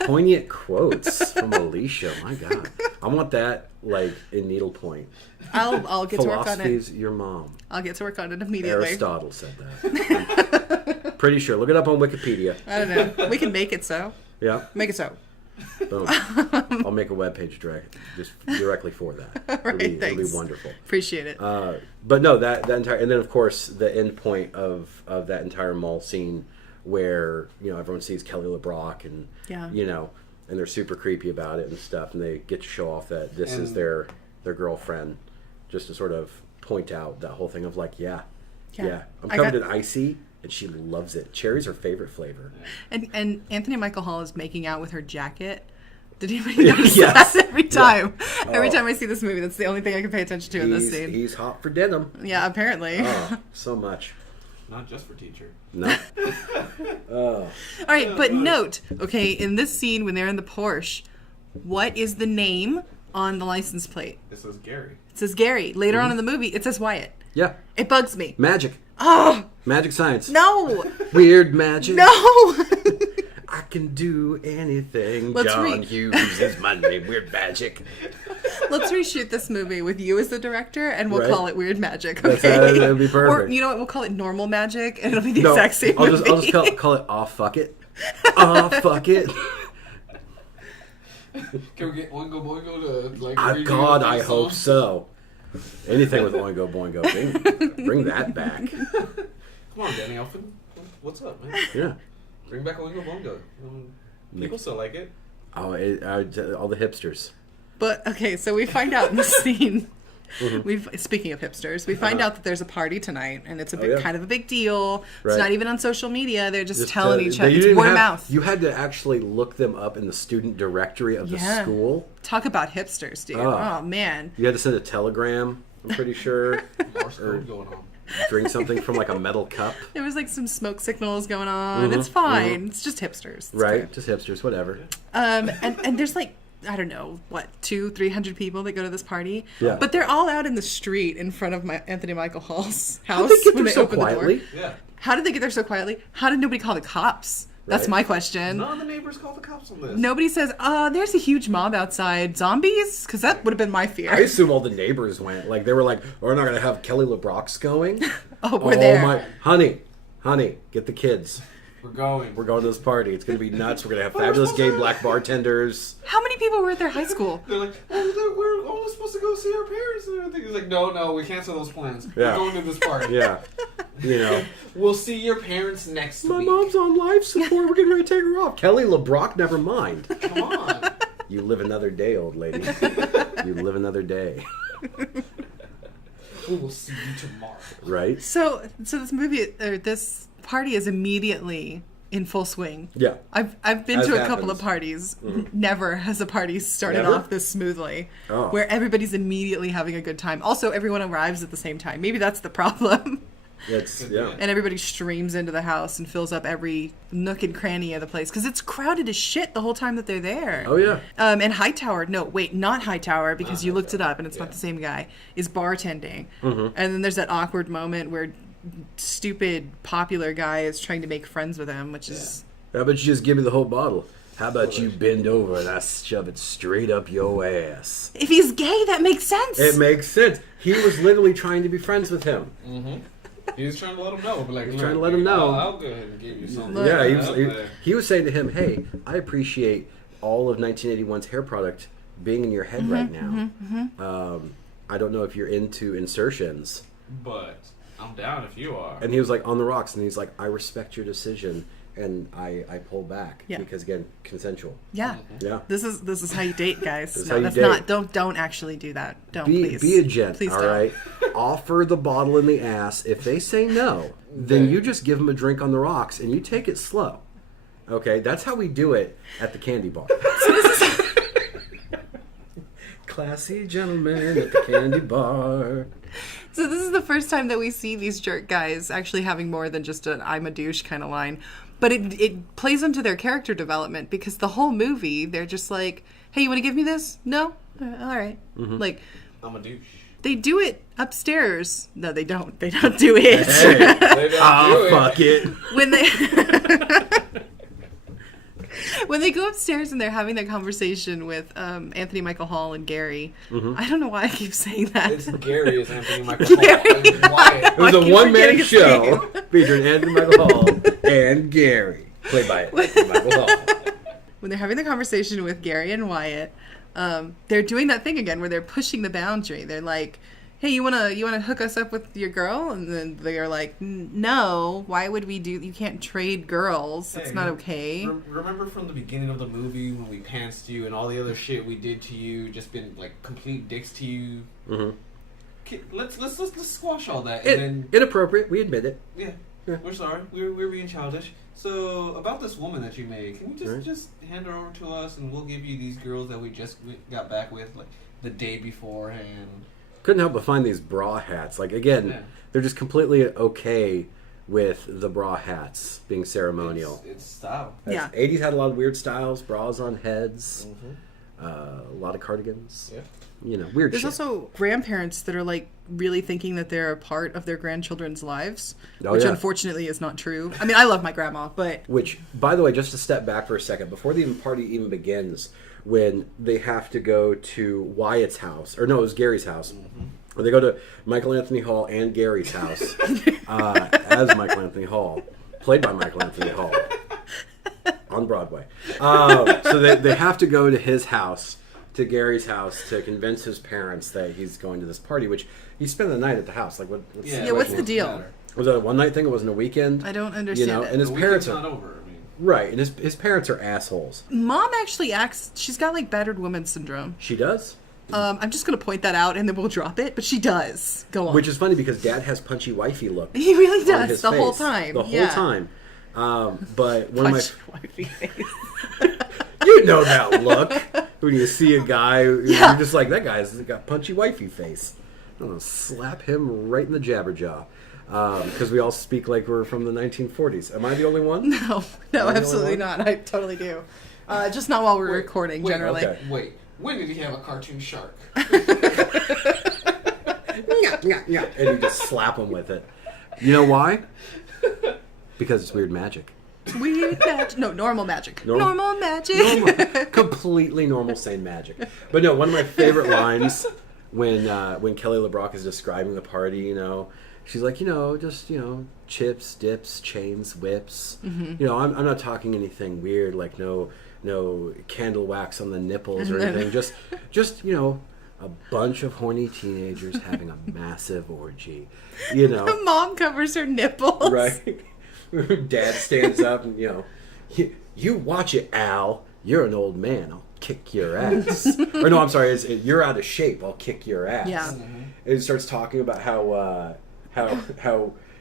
poignant quotes from Alicia. My God, I want that like in needlepoint. I'll get to work on it. Philosophy's your mom. I'll get to work on it immediately. Aristotle said that. Pretty sure. Look it up on Wikipedia. I don't know. We can make it so. Yeah. Make it so. Boom. I'll make a webpage directly for that. All right, It'll be thanks. wonderful. Appreciate it. But no, that entire, and then of course the end point of that entire mall scene where, you know, everyone sees Kelly LeBrock and Yeah. you know, and they're super creepy about it and stuff, and they get to show off that this is their girlfriend, just to sort of point out that whole thing of like, yeah, I'm I covered got- in icy, and she loves it. Cherry's her favorite flavor. And Anthony Michael Hall is making out with her jacket. Did anybody notice Yes. that every time? Every Oh. time I see this movie, that's the only thing I can pay attention to in this He's, scene. he's hot for denim. Yeah, apparently. Oh, so much. Not just for teacher. No. All right, but note, okay, in this scene when they're in the Porsche, what is the name on the license plate? This was Gary. It says Gary. Later on in the movie, it says Wyatt. Yeah. It bugs me. Magic. Oh, Magic science. no. Weird magic. No. I can do anything. Let's John read. Hughes is my name. Weird magic. Let's reshoot this movie with you as the director, and we'll Right. call it Weird Magic, That's- okay? that'd be perfect. Or, you know what, we'll call it Normal Magic, and it'll be the No, exact same I'll movie. just call it Aw Fuck It. Aw Fuck It. Can we get Oingo Boingo to like? redo God, the I song? hope so. Anything with Oingo Boingo. Bring that back. Come on, Danny Elfman. What's up, man? Yeah. Bring back Oingo Boingo. People still like it. Oh, all the hipsters. But, okay, so we find out in the scene... Speaking of hipsters, we find out that there's a party tonight, and it's a big, yeah. kind of a big deal. Right. It's not even on social media; they're just telling each other. you It's didn't word of have- mouth. You had to actually look them up in the student directory of the Yeah. school. Talk about hipsters, dude! Oh. Oh man, You had to send a telegram, I'm pretty sure. Morse code going on. Drink something from like a metal cup. there was like some smoke signals going on. It's fine. It's just hipsters. It's Right? good. Just hipsters, whatever. And there's like, I don't know, what, 200-300 people that go to this party. Yeah. But they're all out in the street in front of Anthony Michael Hall's house How'd they get when there they so open the quietly? door. Yeah. How did they get there so quietly? How did nobody call the cops? That's Right. my question. None of the neighbors called the cops on this. Nobody says, there's a huge mob outside. Zombies? Because that would have been my fear. I assume all the neighbors went. Like, they were like, we're not going to have Kelly LeBrock's going. Oh, we're there. My, honey, get the kids. We're going. We're going to this party. It's going to be nuts. We're going to have fabulous gay black bartenders. How many people were at their high school? They're like, we're almost supposed to go see our parents and everything. He's like, no, we cancel those plans. Yeah. We're going to this party. Yeah. You know, We'll see your parents next my week. mom's on life support. We're getting ready to take her off. Kelly LeBrock, never mind. Come on. You live another day, old lady. You live another day. We will see you tomorrow. Right? So this party is immediately in full swing. Yeah. I've been As to a couple happens. of parties. Never has a party started Never? off this smoothly, Oh. where everybody's immediately having a good time. Also, everyone arrives at the same time. Maybe that's the problem. It's, yeah. And everybody streams into the house and fills up every nook and cranny of the place because it's crowded as shit the whole time that they're there. Oh, yeah. And Hightower, no, wait, not Hightower because you looked it up and it's not Yeah. the same guy, is bartending. Mm-hmm. And then there's that awkward moment where stupid popular guy is trying to make friends with him, which is... How about you just give me the whole bottle? How about you bend over and I shove it straight up your ass? If he's gay, that makes sense. It makes sense. He was literally trying to be friends with him. Mm-hmm. He was trying to let him know. But like, He was trying to let him know. I'll go ahead and give you something. Yeah, he was saying to him, hey, I appreciate all of 1981's hair product being in your head right now. I don't know if you're into insertions. But I'm down if you are. And he was like, on the rocks. And he's like, I respect your decision. And I pull back because, again, consensual. Yeah. Yeah. This is how you date, guys. This is No, how you that's date. not. Don't actually do that. Don't, please. Be a gent, Please all don't. right? Offer the bottle in the ass. If they say no, then you just give them a drink on the rocks and you take it slow. Okay? That's how we do it at the Kandy Bar. Classy gentlemen at the Kandy Bar. So this is the first time that we see these jerk guys actually having more than just an "I'm a douche" kind of line. But it plays into their character development because the whole movie, they're just like, hey, you want to give me this? No? All right. Like, I'm a douche. they do it upstairs. No, they don't. They don't do it. Hey, They don't do it. fuck it. When they... When they go upstairs and they're having that conversation with Anthony Michael Hall and Gary, I don't know why I keep saying that. It's Gary is Anthony Michael Hall. And Wyatt. It was I a keep one-man forgetting his show name. featuring Anthony Michael Hall and Gary, played by Anthony Michael Hall. When they're having the conversation with Gary and Wyatt, they're doing that thing again where they're pushing the boundary. They're like, hey, you wanna hook us up with your girl? And then they're like, no, why would we do, you can't trade girls. It's Hey, not okay. Remember from the beginning of the movie when we pantsed you and all the other shit we did to you, just been like complete dicks to you? Let's squash all that. And then, Inappropriate, we admit it. yeah, Yeah. we're sorry. We're being childish. So about this woman that you made, can you Right. just hand her over to us and we'll give you these girls that we just got back with like the day beforehand. Couldn't help but find these bra hats. Like, again, Yeah. they're just completely okay with the bra hats being ceremonial. It's style. Yeah. 80s had a lot of weird styles, bras on heads, a lot of cardigans. Yeah. You know, weird There's shit. also grandparents that are like really thinking that they're a part of their grandchildren's lives, Oh, which yeah. unfortunately is not true. I mean, I love my grandma, but Which, by the way, just to step back for a second, before the party even begins, when they have to go to Wyatt's house, or no, it was Gary's house. Or they go to Michael Anthony Hall and Gary's house as Michael Anthony Hall, played by Michael Anthony Hall on Broadway. So they have to go to his house, to Gary's house, to convince his parents that he's going to this party, which he spent the night at the house. Like, what's Yeah, what's the deal? Was that a one night thing? It wasn't a weekend. I don't understand it. And his The parents weekend's are not over. I mean, right, and his parents are assholes. Mom actually acts, she's got like battered woman syndrome. She does. I'm just going to point that out and then we'll drop it, but she does. Go on. Which is funny because Dad has punchy wifey look. He really on does his the whole face. time. The whole Yeah. time. But one of Punch wifey face. you know that look when you see a guy, Yeah. you're just like, that guy's got punchy wifey face. I'm gonna slap him right in the jabberjaw because we all speak like we're from the 1940s. Am I the only one? No, the only absolutely one? not. I totally do. Just not while we're recording, wait, generally. okay. Wait, when did he have a cartoon shark? And you just slap him with it. You know why? Because it's weird magic. Weird magic. No, normal magic. Normal- Normal magic. Normal, completely normal, sane magic. But no, one of my favorite lines when Kelly LeBrock is describing the party, she's like, just chips, dips, chains, whips. Mm-hmm. I'm not talking anything weird like no candle wax on the nipples or No. anything. Just a bunch of horny teenagers having a massive orgy. Mom covers her nipples. Right. Dad stands up and, you watch it, Al. You're an old man. I'll kick your ass. Or no, I'm sorry. You're out of shape. I'll kick your ass. Yeah. And he starts talking about how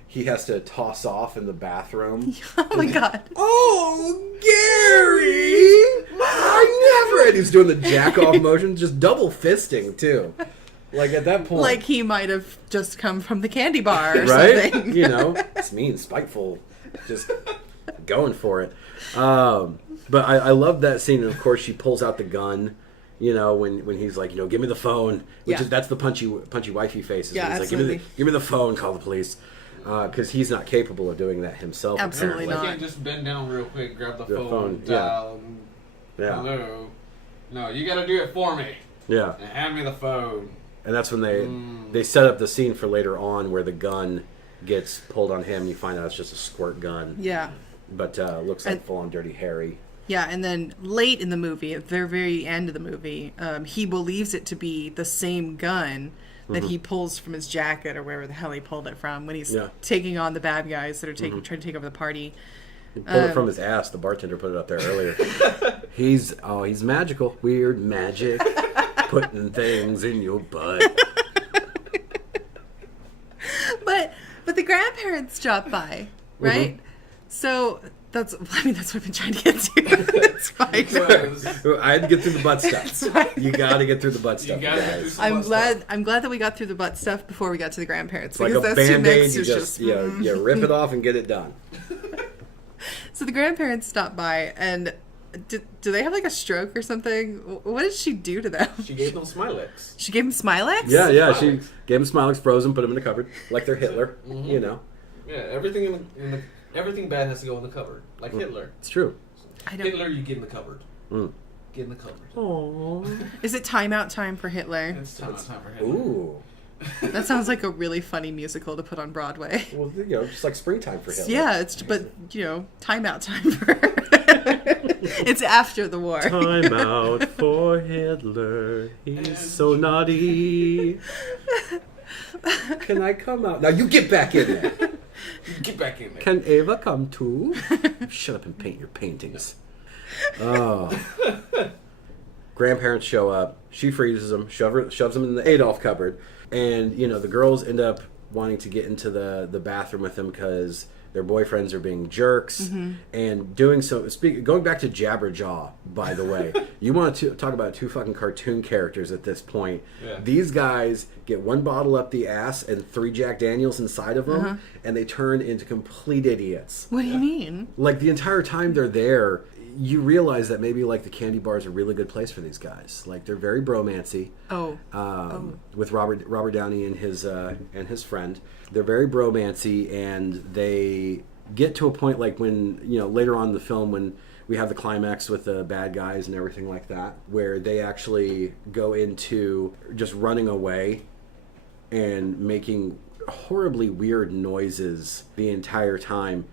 he has to toss off in the bathroom. Oh my god. Oh, Gary! I never. And he's doing the jack off motion, just double fisting too. Like at that point, Like he might have just come from the Kandy Bar or right? something. It's mean, spiteful, just going for it. But I love that scene. And of course, she pulls out the gun. When he's like, give me the phone, Yeah. that's the punchy wifey face. Yeah, He's like, absolutely. give me the phone, call the police. because he's not capable of doing that himself. Absolutely apparently. You not. can't just bend down real quick, grab the The phone, phone, dial, Yeah. hello. No, you got to do it for me. Yeah. And hand me the phone. And that's when they set up the scene for later on where the gun gets pulled on him. You find out it's just a squirt gun. Yeah. But looks like full-on Dirty Harry. Yeah, and then late in the movie, at the very, very end of the movie, he believes it to be the same gun that he pulls from his jacket or wherever the hell he pulled it from when he's taking on the bad guys that are trying to take over the party. He pulled it from his ass. The bartender put it up there earlier. He's magical. Weird magic. Putting things in your butt. But the grandparents drop by, right? So that's what I've been trying to get to. That's fine. I had to get through the butt stuff. You got to get through the butt stuff, guys. I'm glad that we got through the butt stuff before we got to the grandparents. It's like a Band-Aid. You just you rip it off and get it done. So the grandparents stop by, and do they have like a stroke or something? What did she do to them? She gave them Smilex. She gave them Smilex? Yeah. She gave them Smilex, froze them, put them in the cupboard, like they're Hitler. You know. Yeah, everything everything bad has to go in the cupboard, like Hitler. It's true. Hitler, you get in the cupboard. Get in the cupboard. Aww. Is it timeout time for Hitler? It's timeout time for Hitler. Ooh. That sounds like a really funny musical to put on Broadway. Well, just like springtime for Hitler. Yeah, timeout time for her. It's after the war. Time out for Hitler. He's so naughty. Can I come out? Now you get back in there. Get back in there. Can Ava come too? Shut up and paint your paintings. Oh. Grandparents show up. She freezes them, shoves them in the Adolf cupboard. And, the girls end up wanting to get into the bathroom with them because their boyfriends are being jerks and doing so. Going back to Jabberjaw, by the way, you want to talk about two fucking cartoon characters at this point. Yeah. These guys get one bottle up the ass and 3 Jack Daniels inside of them, and they turn into complete idiots. What do you mean? Like the entire time they're there, you realize that maybe like the Kandy Bar is a really good place for these guys. Like they're very bromancy. With Robert Downey and his friend, they're very bromancy, and they get to a point like when later on in the film when we have the climax with the bad guys and everything like that, where they actually go into just running away and making horribly weird noises the entire time.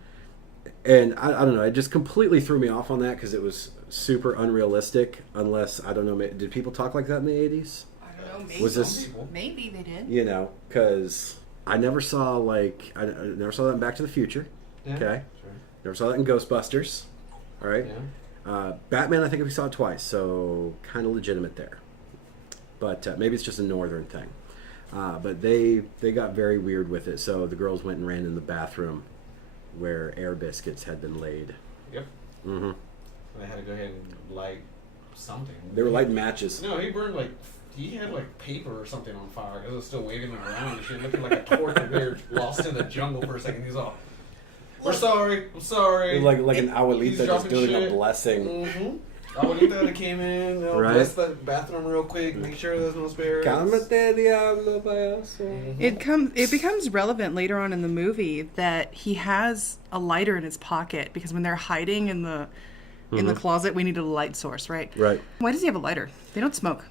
And I don't know, it just completely threw me off on that because it was super unrealistic. Unless, I don't know, did people talk like that in the 80s? I don't know, maybe. Was this, maybe they did. Because I never saw I never saw that in Back to the Future. Yeah, okay, sure. Never saw that in Ghostbusters. All right, yeah. Batman, I think we saw it twice, so kind of legitimate there. But maybe it's just a northern thing. But they got very weird with it. So the girls went and ran in the bathroom where air biscuits had been laid. Yep. Mm-hmm. They had to go ahead and light something. They were lighting matches. No, he burned he had paper or something on fire. It was still waving it around and shit, looking like a torch. And they were lost in the jungle for a second. He's all, "We're sorry. I'm sorry." Like an abuelita just dropping doing shit. a blessing. Mm-hmm. Abuelita that came in, Right. bless the bathroom real quick, make sure there's no spares. Cálmate, diablo, payaso. It becomes relevant later on in the movie that he has a lighter in his pocket because when they're hiding in the closet, we need a light source, right? Right. Why does he have a lighter? They don't smoke.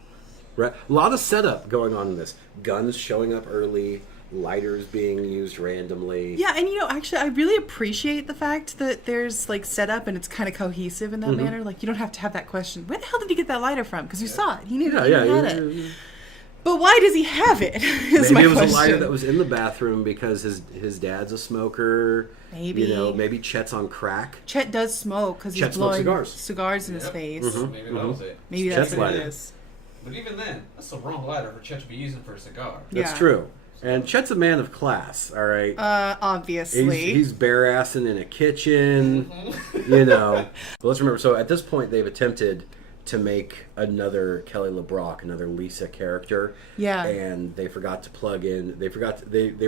Right. A lot of setup going on in this. Guns showing up early, lighters being used randomly. Yeah, and actually, I really appreciate the fact that there's setup and it's kind of cohesive in that manner. Like you don't have to have that question. Where the hell did he get that lighter from? Because you saw it. He knew he had it. But why does he have it? Maybe it was a lighter that was in the bathroom because his dad's a smoker. Maybe. Maybe Chet's on crack. Chet does smoke because he's blowing cigars in his face. Maybe that was it. Maybe Chet's that's what lighter. it is. But even then, that's the wrong lighter for Chet to be using for a cigar. That's Yeah. true. And Chet's a man of class, all right? Obviously. He's bare-assing in a kitchen, But let's remember, so at this point, they've attempted to make another Kelly LeBrock, another Lisa character. Yeah. And they forgot to plug in, they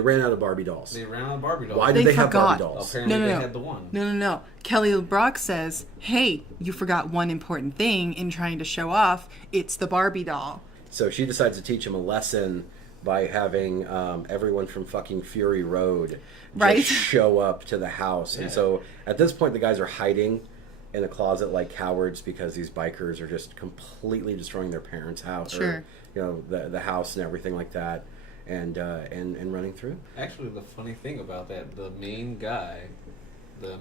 ran out of Barbie dolls. They ran out of Barbie dolls. Why did they have forgot. Barbie dolls? Apparently they had the one. No. Kelly LeBrock says, hey, you forgot one important thing in trying to show off. It's the Barbie doll. So she decides to teach him a lesson by having everyone from fucking Fury Road Right. just show up to the house. Yeah. And so at this point, the guys are hiding in a closet like cowards because these bikers are just completely destroying their parents' house, Sure. or the house and everything like that, and running through. Actually, the funny thing about that, the main guy, the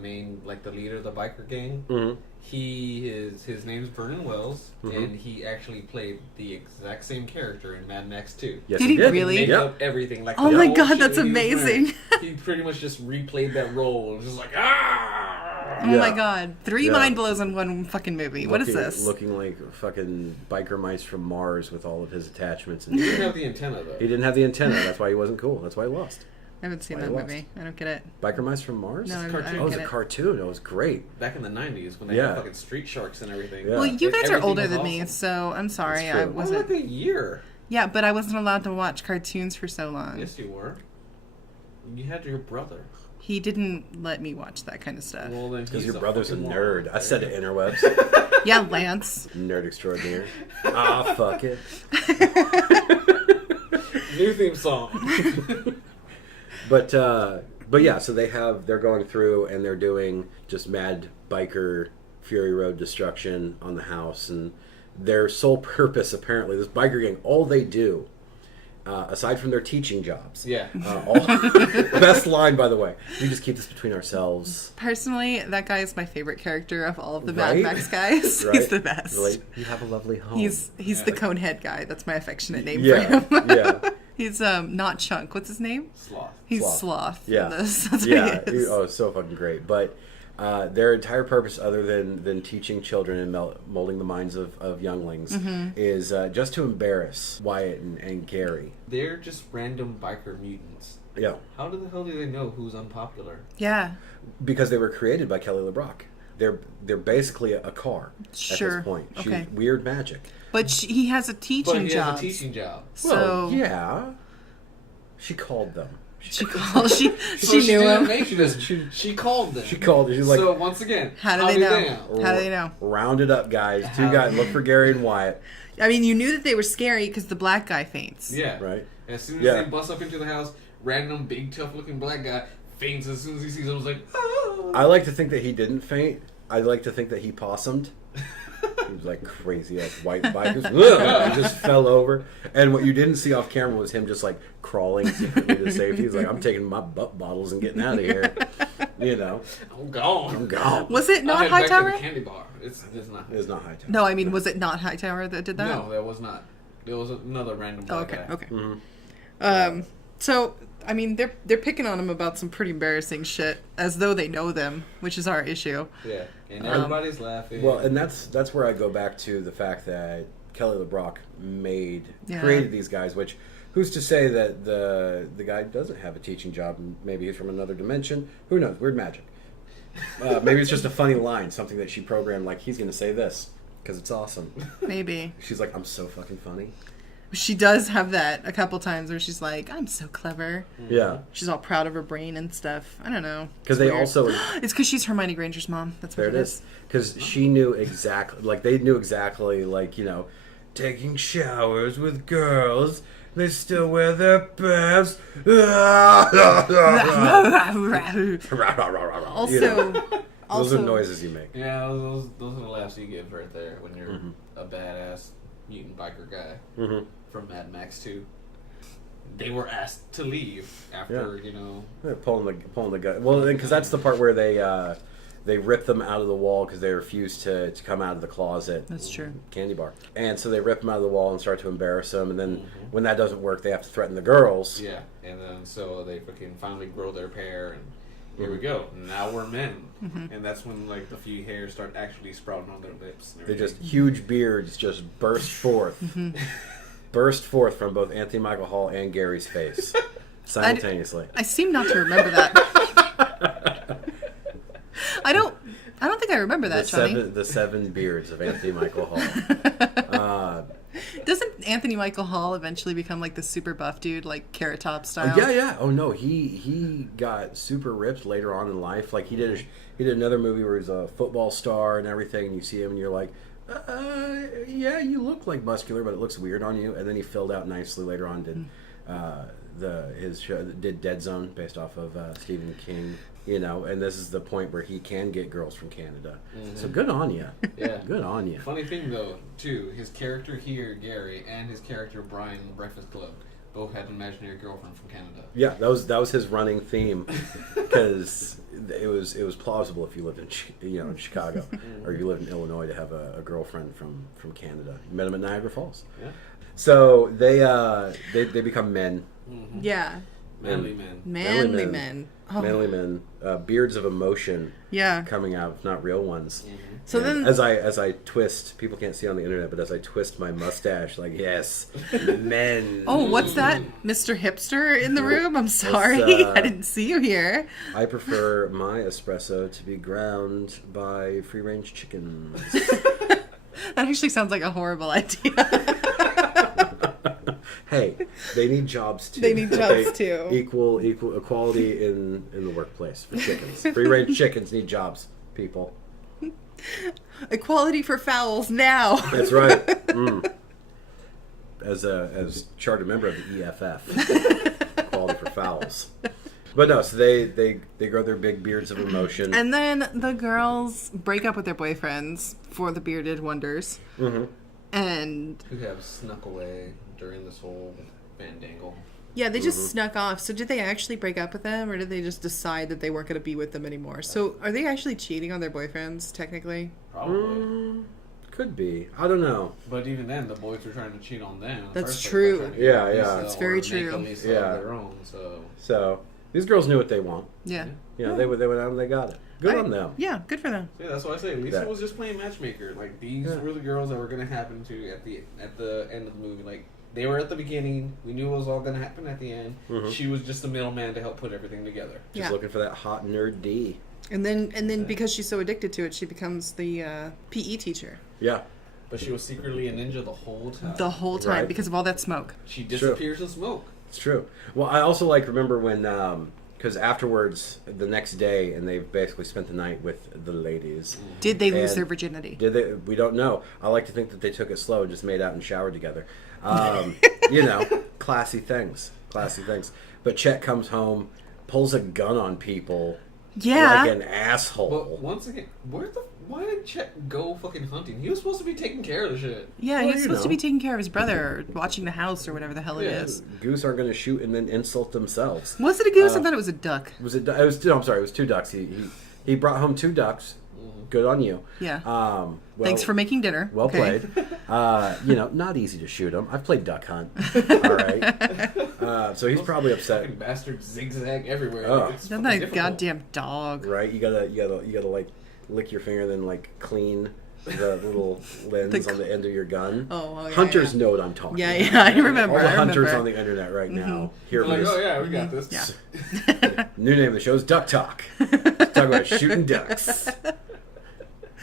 leader of the biker gang, Mm-hmm. his name's Vernon Wells, and he actually played the exact same character in Mad Max 2. Yes, Did he really? Make Yep. up everything. Like Oh the my whole God, shit that's that he was wearing. amazing. He pretty much just replayed that role. It was just like, ah! Oh Yeah. my God. 3 Yeah. mind blows in one fucking movie. What is this? Looking like fucking biker mice from Mars with all of his attachments. He And didn't have the antenna, though. he didn't have the antenna. That's why he wasn't cool. That's why he lost. I haven't seen Why that he lost. movie. I don't get it. Biker mice from Mars? No, I cartoon. don't Oh, it was get a it. cartoon. It was great. Back in the 90s when they Yeah. had fucking street sharks and everything. Yeah. Well, you guys are Everything older was than me, awesome. so I'm sorry. That's true. I Oh, wasn't. like a year. Yeah, but I wasn't allowed to watch cartoons for so long. Yes, you were. You had your brother. He didn't let me watch that kind of stuff. Well, then Because he's your brother's a fucking nerd. moron. I said it, interwebs. Yeah, Lance. Nerd extraordinaire. Ah, fuck it. New theme song. But yeah, so they're going through and they're doing just mad biker Fury Road destruction on the house, and their sole purpose, apparently, this biker gang, all they do, aside from their teaching jobs, Yeah. best line, by the way, we just keep this between ourselves. Personally, that guy is my favorite character of all of the Right? Mad Max guys. Right? He's the best. Like, you have a lovely home. He's the Conehead guy. That's my affectionate name yeah, for him. yeah, He's not Chunk. What's his name? Sloth. He's Sloth. Sloth. yeah, in this. That's yeah. what he is. Oh, it's so fucking great. But their entire purpose, other than teaching children and molding the minds of younglings, is just to embarrass Wyatt and Gary. They're just random biker mutants. Yeah, How the hell do they know who's unpopular? Yeah. because they were created by Kelly LeBrock. They're basically a car at Sure. this point. She's Okay. weird magic. But he has a But teaching he job. has a teaching job. So Well, yeah, she called them. she called. She So knew didn't him. make you this. She called them. She called. She's like, so once again, How do they know? How do they know? Round it up, guys. Two How- guys. Look for Gary and Wyatt. I mean, you knew that they were scary because the black guy faints. Yeah. Right. As soon as Yeah. they bust up into the house, random big tough looking black guy faints as soon as he sees them. Was like, oh. I like to think that he didn't faint. I like to think that he possummed. He was like crazy ass white bikers. He just fell over. And what you didn't see off camera was him just like crawling secretly to safety. He's like, I'm taking my butt bottles and getting out of here. You know, I'm gone. I'm gone. Was it I'll not head back Hightower? to the Kandy Bar. It's not. It's not high time. No, I mean, was it not Hightower that did that? No, that was not. There was another random Oh, black okay. guy. Okay. Mm-hmm. So, I mean, they're picking on him about some pretty embarrassing shit, as though they know them, which is our issue. Yeah, and everybody's laughing. Well, and that's where I go back to the fact that Kelly LeBrock Yeah. created these guys, which who's to say that the guy doesn't have a teaching job? Maybe he's from another dimension. Who knows? Weird magic. Maybe it's just a funny line, something that she programmed, like he's going to say this because it's awesome. Maybe. She's like, I'm so fucking funny. She does have that a couple times where she's like, I'm so clever. Yeah, She's all proud of her brain and stuff. I don't know. because It's they weird. also It's because she's Hermione Granger's mom. That's what there it is. Because she knew exactly, like they knew exactly, like taking showers with girls. They still wear their pants. Also, Those are noises you make. yeah, those are the laughs you give right there when you're a badass mutant biker guy from Mad Max 2. They were asked to leave after They're pulling the gun. Well, because that's the part where they rip them out of the wall because they refuse to come out of the closet. That's true. Kandy Bar. And so they rip them out of the wall and start to embarrass them. And then when that doesn't work, they have to threaten the girls. Yeah, and then so they fucking finally grow their pair, and here we go. Now we're men, and that's when like the few hairs start actually sprouting on their lips. And They just everything. huge beards just burst forth, burst forth from both Anthony Michael Hall and Gary's face simultaneously. I seem not to remember that. I don't think I remember that, Johnny. The seven beards of Anthony Michael Hall. Doesn't Anthony Michael Hall eventually become like the super buff dude, like Carrot Top style? Yeah. Oh no, he got super ripped later on in life. Like he did another movie where he's a football star and everything, and you see him and you're like, yeah, you look like muscular, but it looks weird on you. And then he filled out nicely later on. Did his show did Dead Zone based off of Stephen King. You know, and this is the point where he can get girls from Canada. So good on you. Yeah. Good on you. Funny thing though, too, his character here, Gary, and his character Brian in the Breakfast Club, both had an imaginary girlfriend from Canada. Yeah, that was his running theme, because it was plausible if you lived in Chicago or you lived in Illinois to have a girlfriend from Canada. You met him at Niagara Falls. Yeah. So they become men. Yeah. Manly men. Manly men. Oh. Manly men. Beards of emotion. Yeah. Coming out, not real ones. So And then, as I twist, people can't see on the internet, but as I twist my mustache, like, yes, men. oh, what's that, Mr. Hipster in the room? I'm sorry, I didn't see you here. I prefer my espresso to be ground by free range chickens. That actually sounds like a horrible idea. Hey, they need jobs too. They need jobs too. Equal equality in the workplace for chickens. Free range chickens need jobs, people. Equality for fowls now. That's right. As charter member of the EFF, equality for fowls. But no, so they grow their big beards of emotion. And then the girls break up with their boyfriends for the bearded wonders. And Who have snuck away during this whole fandangle. yeah, they just snuck off. So did they actually break up with them, or did they just decide that they weren't going to be with them anymore? So are they actually cheating on their boyfriends, technically? Probably. Could be. I don't know. But even then, the boys were trying to cheat on them. in the That's first place true. by trying to Yeah, get a yeah. Lisa It's very or true. Make a Lisa Yeah. of their own, so... So these girls knew what they want. Yeah. You know, they went out and they got it. Good on them. Yeah, good for them. Yeah, that's what I say. Lisa That- was just playing matchmaker. Like, these were the girls that were going to happen to at the end of the movie. Like, they were at the beginning. We knew it was all going to happen at the end. She was just the middleman to help put everything together. Just Yeah. looking for that hot nerd D. And then because she's so addicted to it, she becomes the PE teacher Yeah. But she was secretly a ninja the whole time. the whole time Right. because of all that smoke. She disappears in smoke. It's true. Well, I also remember when, because afterwards, the next day, and they've basically spent the night with the ladies. Did they lose And their virginity? Did they? We don't know. I like to think that they took it slow, just made out and showered together. You know, classy things. Classy things. But Chet comes home, pulls a gun on people Yeah. like an asshole. But once again, why did Chet go fucking hunting? He was supposed to be taking care of the shit. Yeah, Well, he's you supposed to know. be taking care of his brother or watching the house or whatever the hell it Yeah. is. Goose aren't going to shoot and then insult themselves. Was it a goose? I thought it was a duck. Was it? It was. No, I'm sorry. It was 2 ducks. He brought home 2 ducks. Good on you. Yeah. Well, Thanks for making dinner. Well Okay. played. You know, not easy to shoot them. I've played duck hunt. All right. So he's probably upset, Fucking bastards zigzag everywhere. Oh. It's Isn't fucking that a difficult. goddamn dog? right? You gotta like lick your finger, then like clean the little lens on the end of your gun. Oh, yeah, Hunters yeah. know what I'm talking Yeah, about. yeah, I remember. All the I hunters remember. on the internet right now hear They're like, this. oh yeah, we got this. Yeah. New name of the show is Duck Talk. Talk about shooting ducks.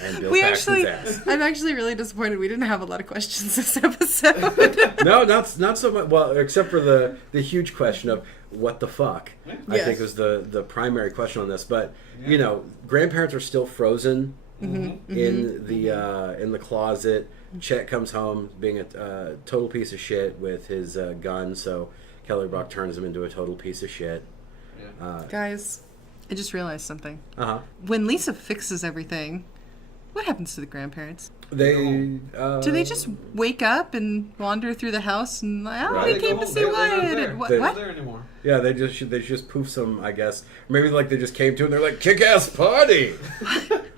And Bill We Paxton's actually, ass. I'm actually really disappointed we didn't have a lot of questions this episode. No, not so much. Well, except for the huge question of what the fuck. I Yes. think was the primary question on this. But you know, grandparents are still frozen in the closet. Chet comes home being a total piece of shit with his gun. So Kelly Brock turns him into a total piece of shit. Guys, I just realized something. When Lisa fixes everything, what happens to the grandparents? they Do they just wake up and wander through the house and like, oh, Right. we They go came to home. see They're not Wyatt? there. And what? They're what? not there anymore. Yeah, they just poof some, I guess. Maybe like they just came to and they're like, kick-ass party!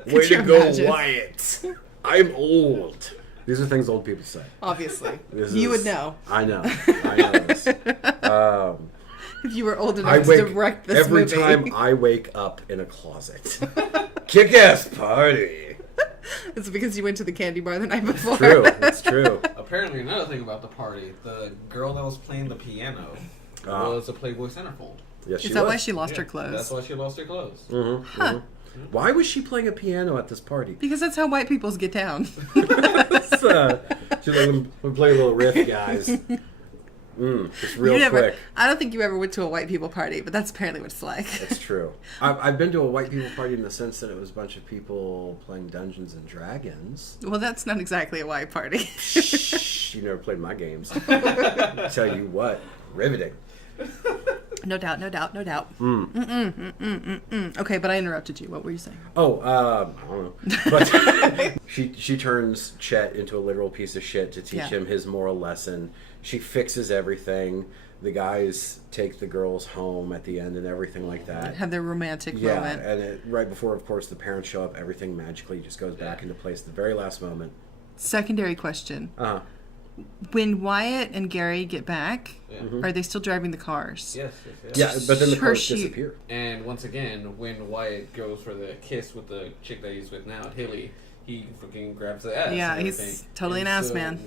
Way to you go, imagine? Wyatt! I'm old. These are things old people say. Obviously, This you is- would know I know this. if you were old I enough to wake direct this every movie. time I wake up in a closet. Kick-ass party! It's because you went to the candy bar the night before. True, it's true. Apparently, another thing about the party, the girl that was playing the piano was a Playboy centerfold. Yes, she Is that was. why she lost her Yeah, clothes? That's why she lost her clothes. Why was she playing a piano at this party? Because that's how white peoples get down. She's like, we play a little riff, guys. Just real You never, quick. I don't think you ever went to a white people party, but that's apparently what it's like. It's true. I've been to a white people party in the sense that it was a bunch of people playing Dungeons and Dragons. Well, that's not exactly a white party. Shh, you never played my games. Tell you what, riveting. No doubt. Okay, but I interrupted you. What were you saying? Oh, I don't know. But she turns Chet into a literal piece of shit to teach him his moral lesson. She fixes everything. The guys take the girls home at the end and everything like that. Have their romantic moment. Yeah, and right before, of course, the parents show up, everything magically just goes back into place at the very last moment. Secondary question. Uh-huh. When Wyatt and Gary get back, Yeah. are they still driving the cars? Yes. Yeah, but then the cars Hershey- disappear. And once again, when Wyatt goes for the kiss with the chick that he's with now, Hilly, he fucking grabs the ass. Yeah, and he's everything. totally And an ass so man.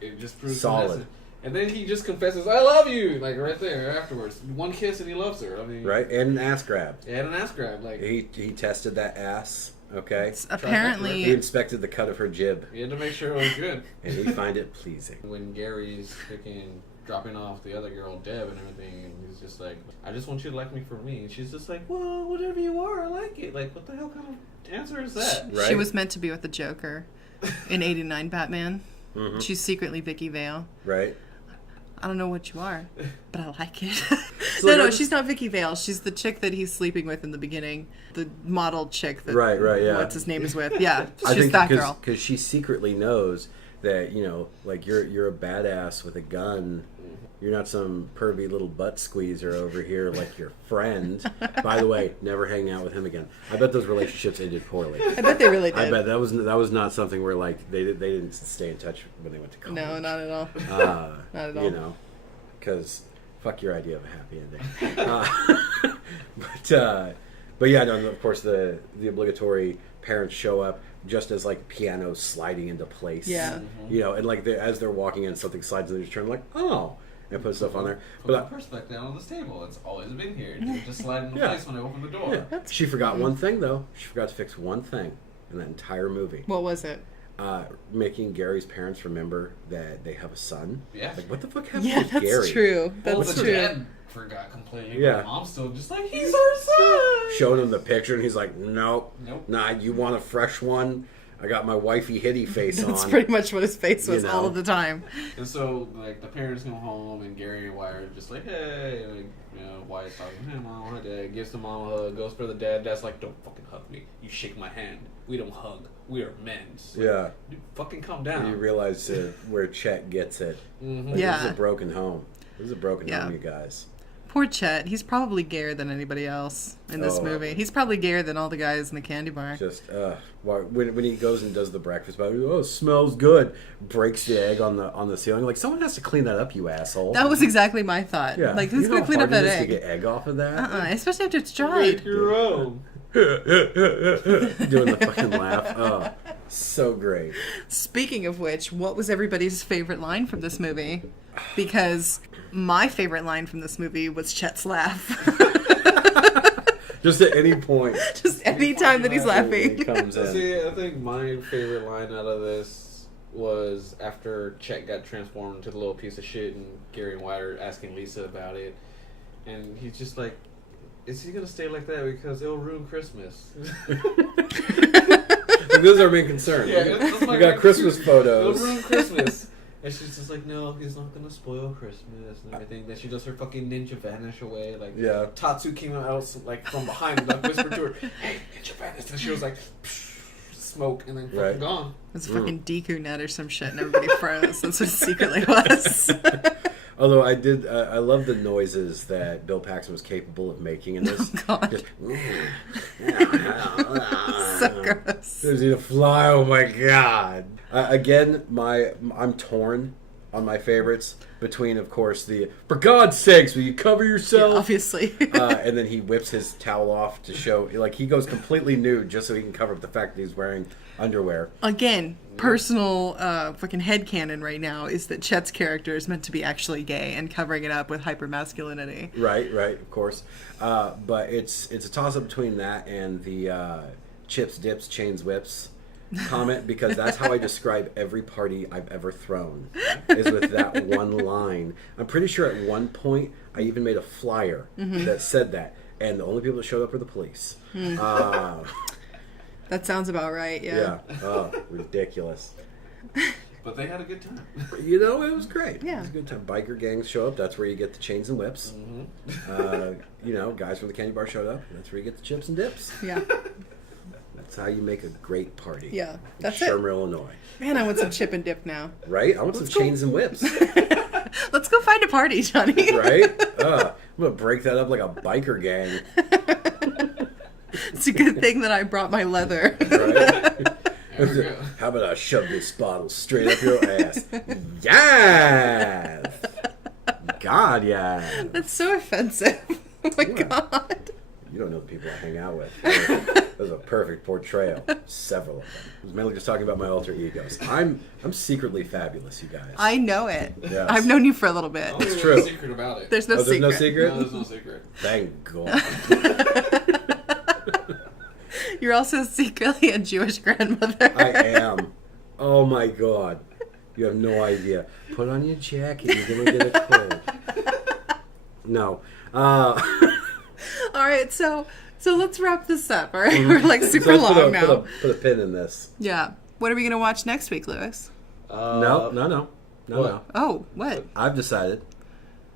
It just proves Solid. And then he just confesses, "I love you," like right there afterwards. One kiss and he loves her. I mean, Right? And an ass grab. He had an ass grab. Like He tested that ass, okay? He Apparently, inspected the cut of her jib, he had to make sure it was good. and he find it pleasing. When Gary's freaking dropping off the other girl, Deb, and everything, and he's just like, "I just want you to like me for me," and she's just like, "Well, whatever you are, I like it." Like, what the hell kind of answer is that? Right? she was meant to be with the Joker in '89 Batman. Mhm. She's secretly Vicky Vale. Right? I don't know what you are, but I like it. So no, you're- she's not Vicky Vale. She's the chick that he's sleeping with in the beginning. The model chick that Right, yeah. what's his name is with. Yeah, I she's think that girl. because she secretly knows that, you know, like you're a badass with a gun. You're not some pervy little butt squeezer over here like your friend. By the way, never hang out with him again. I bet those relationships ended poorly. I bet they really did. I bet that was not something where like they didn't stay in touch when they went to college. No, not at all. Not at all. You know, because fuck your idea of a happy ending. But yeah, no, of course the obligatory parents show up just as like piano sliding into place. Yeah. You know, and like as they're walking in, something slides and they just turn like, oh, and put stuff on there. Put But my purse back down on this table. It's always been here. It just slide into Yeah. place when I open the door. she forgot one thing though. She forgot to fix one thing in that entire movie. What was it? Making Gary's parents remember that they have a son. Yeah. Like, what the fuck happened Yeah, with that's Gary? true. Well, That's the true. dad forgot completely. Yeah. But mom's still just like, he's our son. Showed him the picture, and he's like, nope. Nope. Nah, you want a fresh one? I got my wifey hitty face That's on. pretty much what his face was You know. all of the time. And so, like, the parents come home, and Gary and Wyatt are just like, hey. And, like, you know, Wyatt's talking, hey, mom, hi, dad. Gives the mom a hug, goes for the dad. Dad's like, don't fucking hug me. You shake my hand. We don't hug. We are men. So, Yeah. dude, fucking calm down. You realize where Chet gets it. Mhm. Like, Yeah. This is a broken home. This is a broken Yeah. home, you guys. Poor Chet. He's probably gayer than anybody else in this Oh. movie. He's probably gayer than all the guys in the Kandy Bar. Just, when he goes and does the breakfast, oh, it smells good. Breaks the egg on the ceiling. Like, someone has to clean that up, you asshole. That was exactly my thought. Yeah. Like, who's You know going how to clean up hard that it is egg? to get egg off of that? Especially after it's Make dried. your own. Doing the fucking laugh. Oh, so great. Speaking of which, what was everybody's favorite line from this movie? Because my favorite line from this movie was Chet's laugh. Just at any point. Just any time that he's When he laughing. comes in. See, I think my favorite line out of this was after Chet got transformed into the little piece of shit, and Gary and Wyatt are asking Lisa about it, and he's just like, "Is he gonna stay like that because it'll ruin Christmas?" Like, this is our main concern. Yeah, that's my we got main Christmas concern. It'll photos. ruin Christmas. And she's just like, no, he's not gonna spoil Christmas and everything. Then she does her fucking ninja vanish away. Like, Yeah. Tatsu came out like from behind and like whispered to her, "Hey, ninja vanish!" And she was like, smoke, and then fucking Right. gone. It was a fucking Deku net or some shit, and everybody froze. That's what it secretly was. Although I love the noises that Bill Paxton was capable of making in this. Oh, God. Just, So gross. There's a fly. Oh my god! Again, I'm torn on my favorites between, of course, the "for God's sakes, will you cover Yeah, yourself?" obviously. And then he whips his towel off to show, like, he goes completely nude just so he can cover up the fact that he's wearing underwear. Again, personal fucking headcanon right now is that Chet's character is meant to be actually gay and covering it up with hypermasculinity. Right, of course. But it's a toss up between that and the chips, dips, chains, whips comment, because that's how I describe every party I've ever thrown, is with that one line. I'm pretty sure at one point I even made a flyer that said that, and the only people that showed up were the police. That sounds about right, yeah. Yeah. Oh, ridiculous. But they had a good time. You know, it was great. Yeah. It was a good time. Biker gangs show up. That's where you get the chains and whips. You know, guys from the Kandy Bar showed up. That's where you get the chips and dips. Yeah. That's how you make a great party. Yeah. That's Shermer, Illinois. Man, I want some chip and dip now. Right? I want some chains and whips. Let's go find a party, Johnny. Right? I'm going to break that up like a biker gang. It's a good thing that I brought my leather. Right? There we go. How about I shove this bottle straight up your ass? Yes! God, yeah. That's so offensive. Oh my God. You don't know the people I hang out with. That was a perfect portrayal. Several of them. I was mainly just talking about my alter egos. I'm secretly fabulous, you guys. I know it. Yes. I've known you for a little bit. Oh, there's true. no secret about it. There's no There's secret. no secret? No, there's no secret. Thank God. You're also secretly a Jewish grandmother. I am. Oh my God. You have no idea. Put on your jacket. You're going to get a cold. No. All right, so let's wrap this up. All right, we're like super So let's long now. Put a pin in this. Yeah. What are we gonna watch next week, Lewis? No. What? Oh, what? I've decided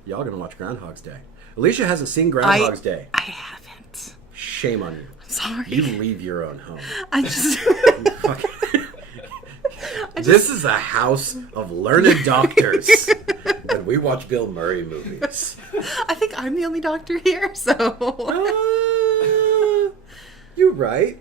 y'all are going to watch Groundhog's Day. Alicia hasn't seen Groundhog's Day. I haven't. Shame on you. I'm sorry. You leave your own home. I just. This is a house of learned doctors. And we watch Bill Murray movies. I think I'm the only doctor here, so. You're right.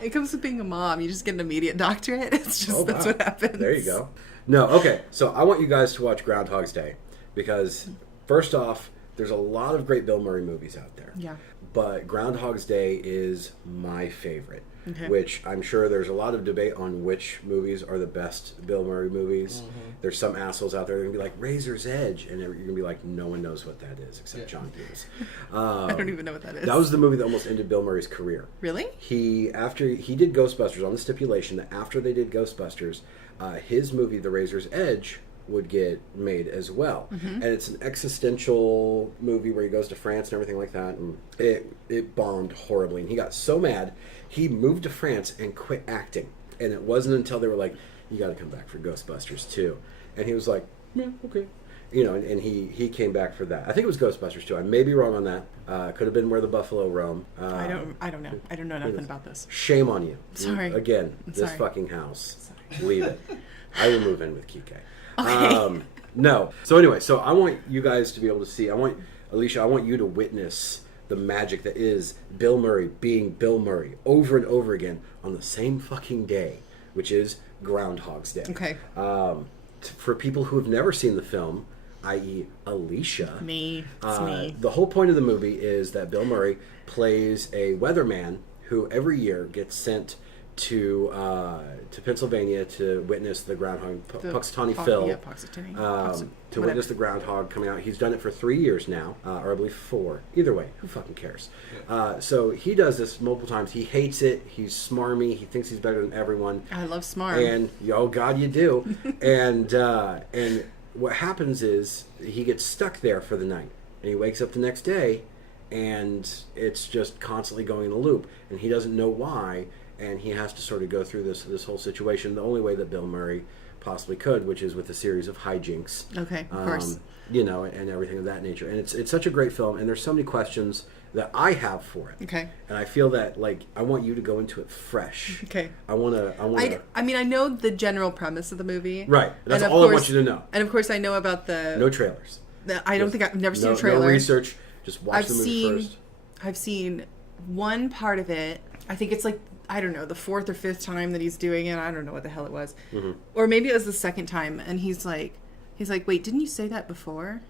It comes with being a mom. You just get an immediate doctorate. It's just that's wow. what happens. There you go. No, okay. So I want you guys to watch Groundhog's Day because, first off, there's a lot of great Bill Murray movies out there. Yeah. But Groundhog's Day is my favorite. Okay. Which I'm sure there's a lot of debate on which movies are the best Bill Murray movies. Mm-hmm. There's some assholes out there that are going to be like, Razor's Edge. And you're going to be like, no one knows what that is except John Hughes. I don't even know what that is. That was the movie that almost ended Bill Murray's career. Really? After he did Ghostbusters on the stipulation that after they did Ghostbusters, his movie The Razor's Edge would get made as well. And it's an existential movie where he goes to France and everything like that, and it bombed horribly, and he got so mad he moved to France and quit acting. And it wasn't until they were like, you got to come back for Ghostbusters 2, and he was like, yeah, okay, you know, and he came back for that. I think it was Ghostbusters 2. I may be wrong on that. Could have been Where the Buffalo Roam. I don't know. I don't know nothing about this. Shame on you. Sorry. Again, I'm this sorry. fucking house. Leave it. I will move in with Kike. Okay. No. So anyway, so I want you guys to be able to see. Alicia, I want you to witness the magic that is Bill Murray being Bill Murray over and over again on the same fucking day, which is Groundhog's Day. Okay. For people who have never seen the film, i.e. Alicia. Me. It's me. The whole point of the movie is that Bill Murray plays a weatherman who every year gets sent to Pennsylvania to witness the groundhog Puxatawny Phil. Yeah, Puxatawny. To witness the groundhog coming out. He's done it for 3 years now, or I believe 4. Either way, who fucking cares? So he does this multiple times. He hates it. He's smarmy. He thinks he's better than everyone. I love smart. And oh God, you do. and what happens is he gets stuck there for the night, and he wakes up the next day, and it's just constantly going in a loop, and he doesn't know why. And he has to sort of go through this whole situation the only way that Bill Murray possibly could, which is with a series of hijinks. Okay, of course. You know, and everything of that nature. And it's such a great film, and there's so many questions that I have for it. Okay. And I feel that, like, I want you to go into it fresh. Okay. I want to... I mean, I know the general premise of the movie. Right. That's And of all I course- want you to know. And of course, I know about the... No trailers. I don't think I've never seen a No trailer. research. Just watch the movie first. I've seen one part of it. I think it's like, I don't know, the 4th or 5th time that he's doing it. I don't know what the hell it was. Mm-hmm. Or maybe it was the 2nd time. And he's like, wait, didn't you say that before?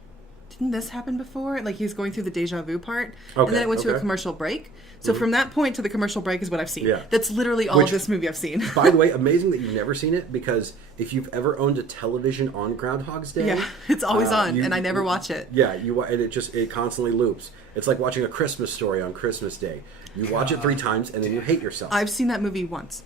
Didn't this happen before? Like, he's going through the deja vu part. Okay, and then it went to a okay. commercial break. So from that point to the commercial break is what I've seen. Yeah. That's literally all Which- of this movie I've seen. By the way, amazing that you've never seen it, because if you've ever owned a television on Groundhog's Day... Yeah, it's always on, and I never watch it. Yeah, and it constantly loops. It's like watching A Christmas Story on Christmas Day. You watch it 3 times, and then you hate yourself. I've seen that movie once.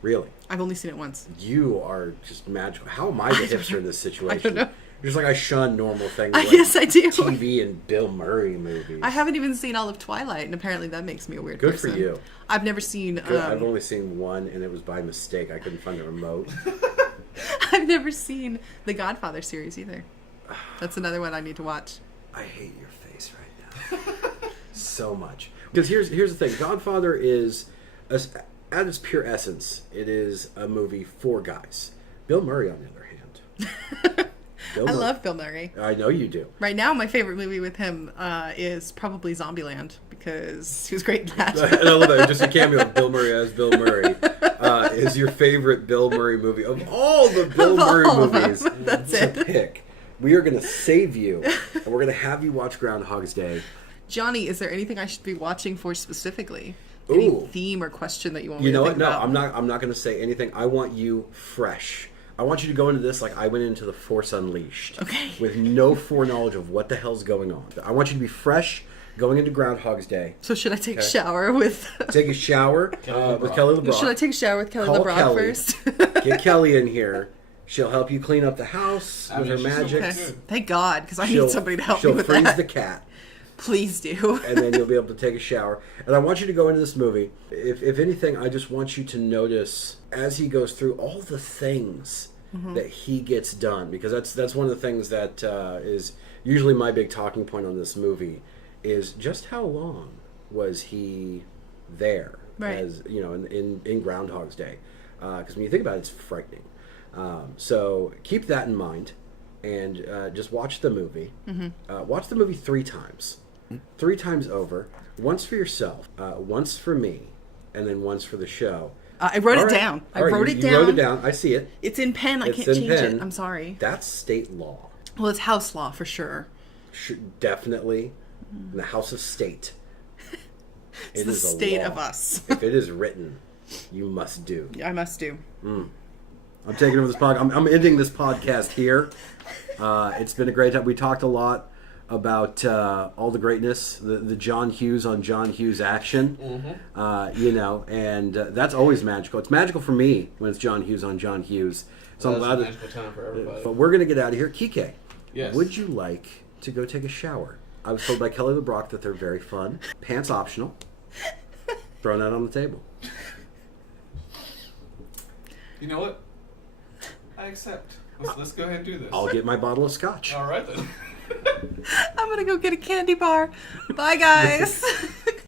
Really? I've only seen it once. You are just magical. How am I the hipster in this situation? I don't know. Just like I shun normal things like Yes, I do. TV and Bill Murray movies. I haven't even seen all of Twilight, and apparently that makes me a weird Good person. for you. I've never seen... Good. I've only seen one, and it was by mistake. I couldn't find the remote. I've never seen the Godfather series either. That's another one I need to watch. I hate your face right now. So much. Because here's the thing. Godfather is, at its pure essence, it is a movie for guys. Bill Murray, on the other hand. I love Bill Murray. I know you do. Right now, my favorite movie with him is probably Zombieland, because he was great in that. And I love that. Just a cameo of Bill Murray as Bill Murray is your favorite Bill Murray movie. Of all the Bill Murray movies That's to it. pick, we are going to save you, and we're going to have you watch Groundhog's Day. Johnny, is there anything I should be watching for specifically? Any Ooh. theme or question that you want me You to know think what? No, about? I'm not going to say anything. I want you fresh. I want you to go into this like I went into The Force Unleashed. Okay. With no foreknowledge of what the hell's going on. I want you to be fresh going into Groundhog's Day. So should I take a shower with... Take a shower with Kelly LeBrock. Should I take a shower with Kelly Call LeBrock Kelly. first? Get Kelly in here. She'll help you clean up the house with her she's magic. okay. Okay. Thank God, because I need somebody to help me with She'll freeze that. the cat. Please do. And then you'll be able to take a shower. And I want you to go into this movie. If anything, I just want you to notice as he goes through all the things that he gets done, because that's one of the things that is usually my big talking point on this movie is just how long was he there, Right. as you know, in Groundhog's Day, because when you think about it, it's frightening. So keep that in mind, and just watch the movie. Watch the movie 3 times. 3 times over. Once for yourself, once for me, and then once for the show. I wrote All it right. down. I All right, wrote you it down. You wrote it down. I see it. It's in pen. I It's can't in change pen. it. I'm sorry. That's state law. Well, it's house law for sure. Definitely. In the House of State. It's It the is a state law. of us. If it is written, you must do. I must do. I'm taking over this podcast. I'm ending this podcast here. It's been a great time. We talked a lot about all the greatness, the John Hughes on John Hughes action, you know, and that's always magical. It's magical for me when it's John Hughes on John Hughes. So I'm That's glad a that. magical time for everybody. But we're going to get out of here. Kike, Yes. would you like to go take a shower? I was told by Kelly LeBrock that they're very fun. Pants optional. Throwing that on the table. You know what? I accept. Let's go ahead and do this. I'll get my bottle of scotch. All right then. I'm going to go get a candy bar. Bye, guys.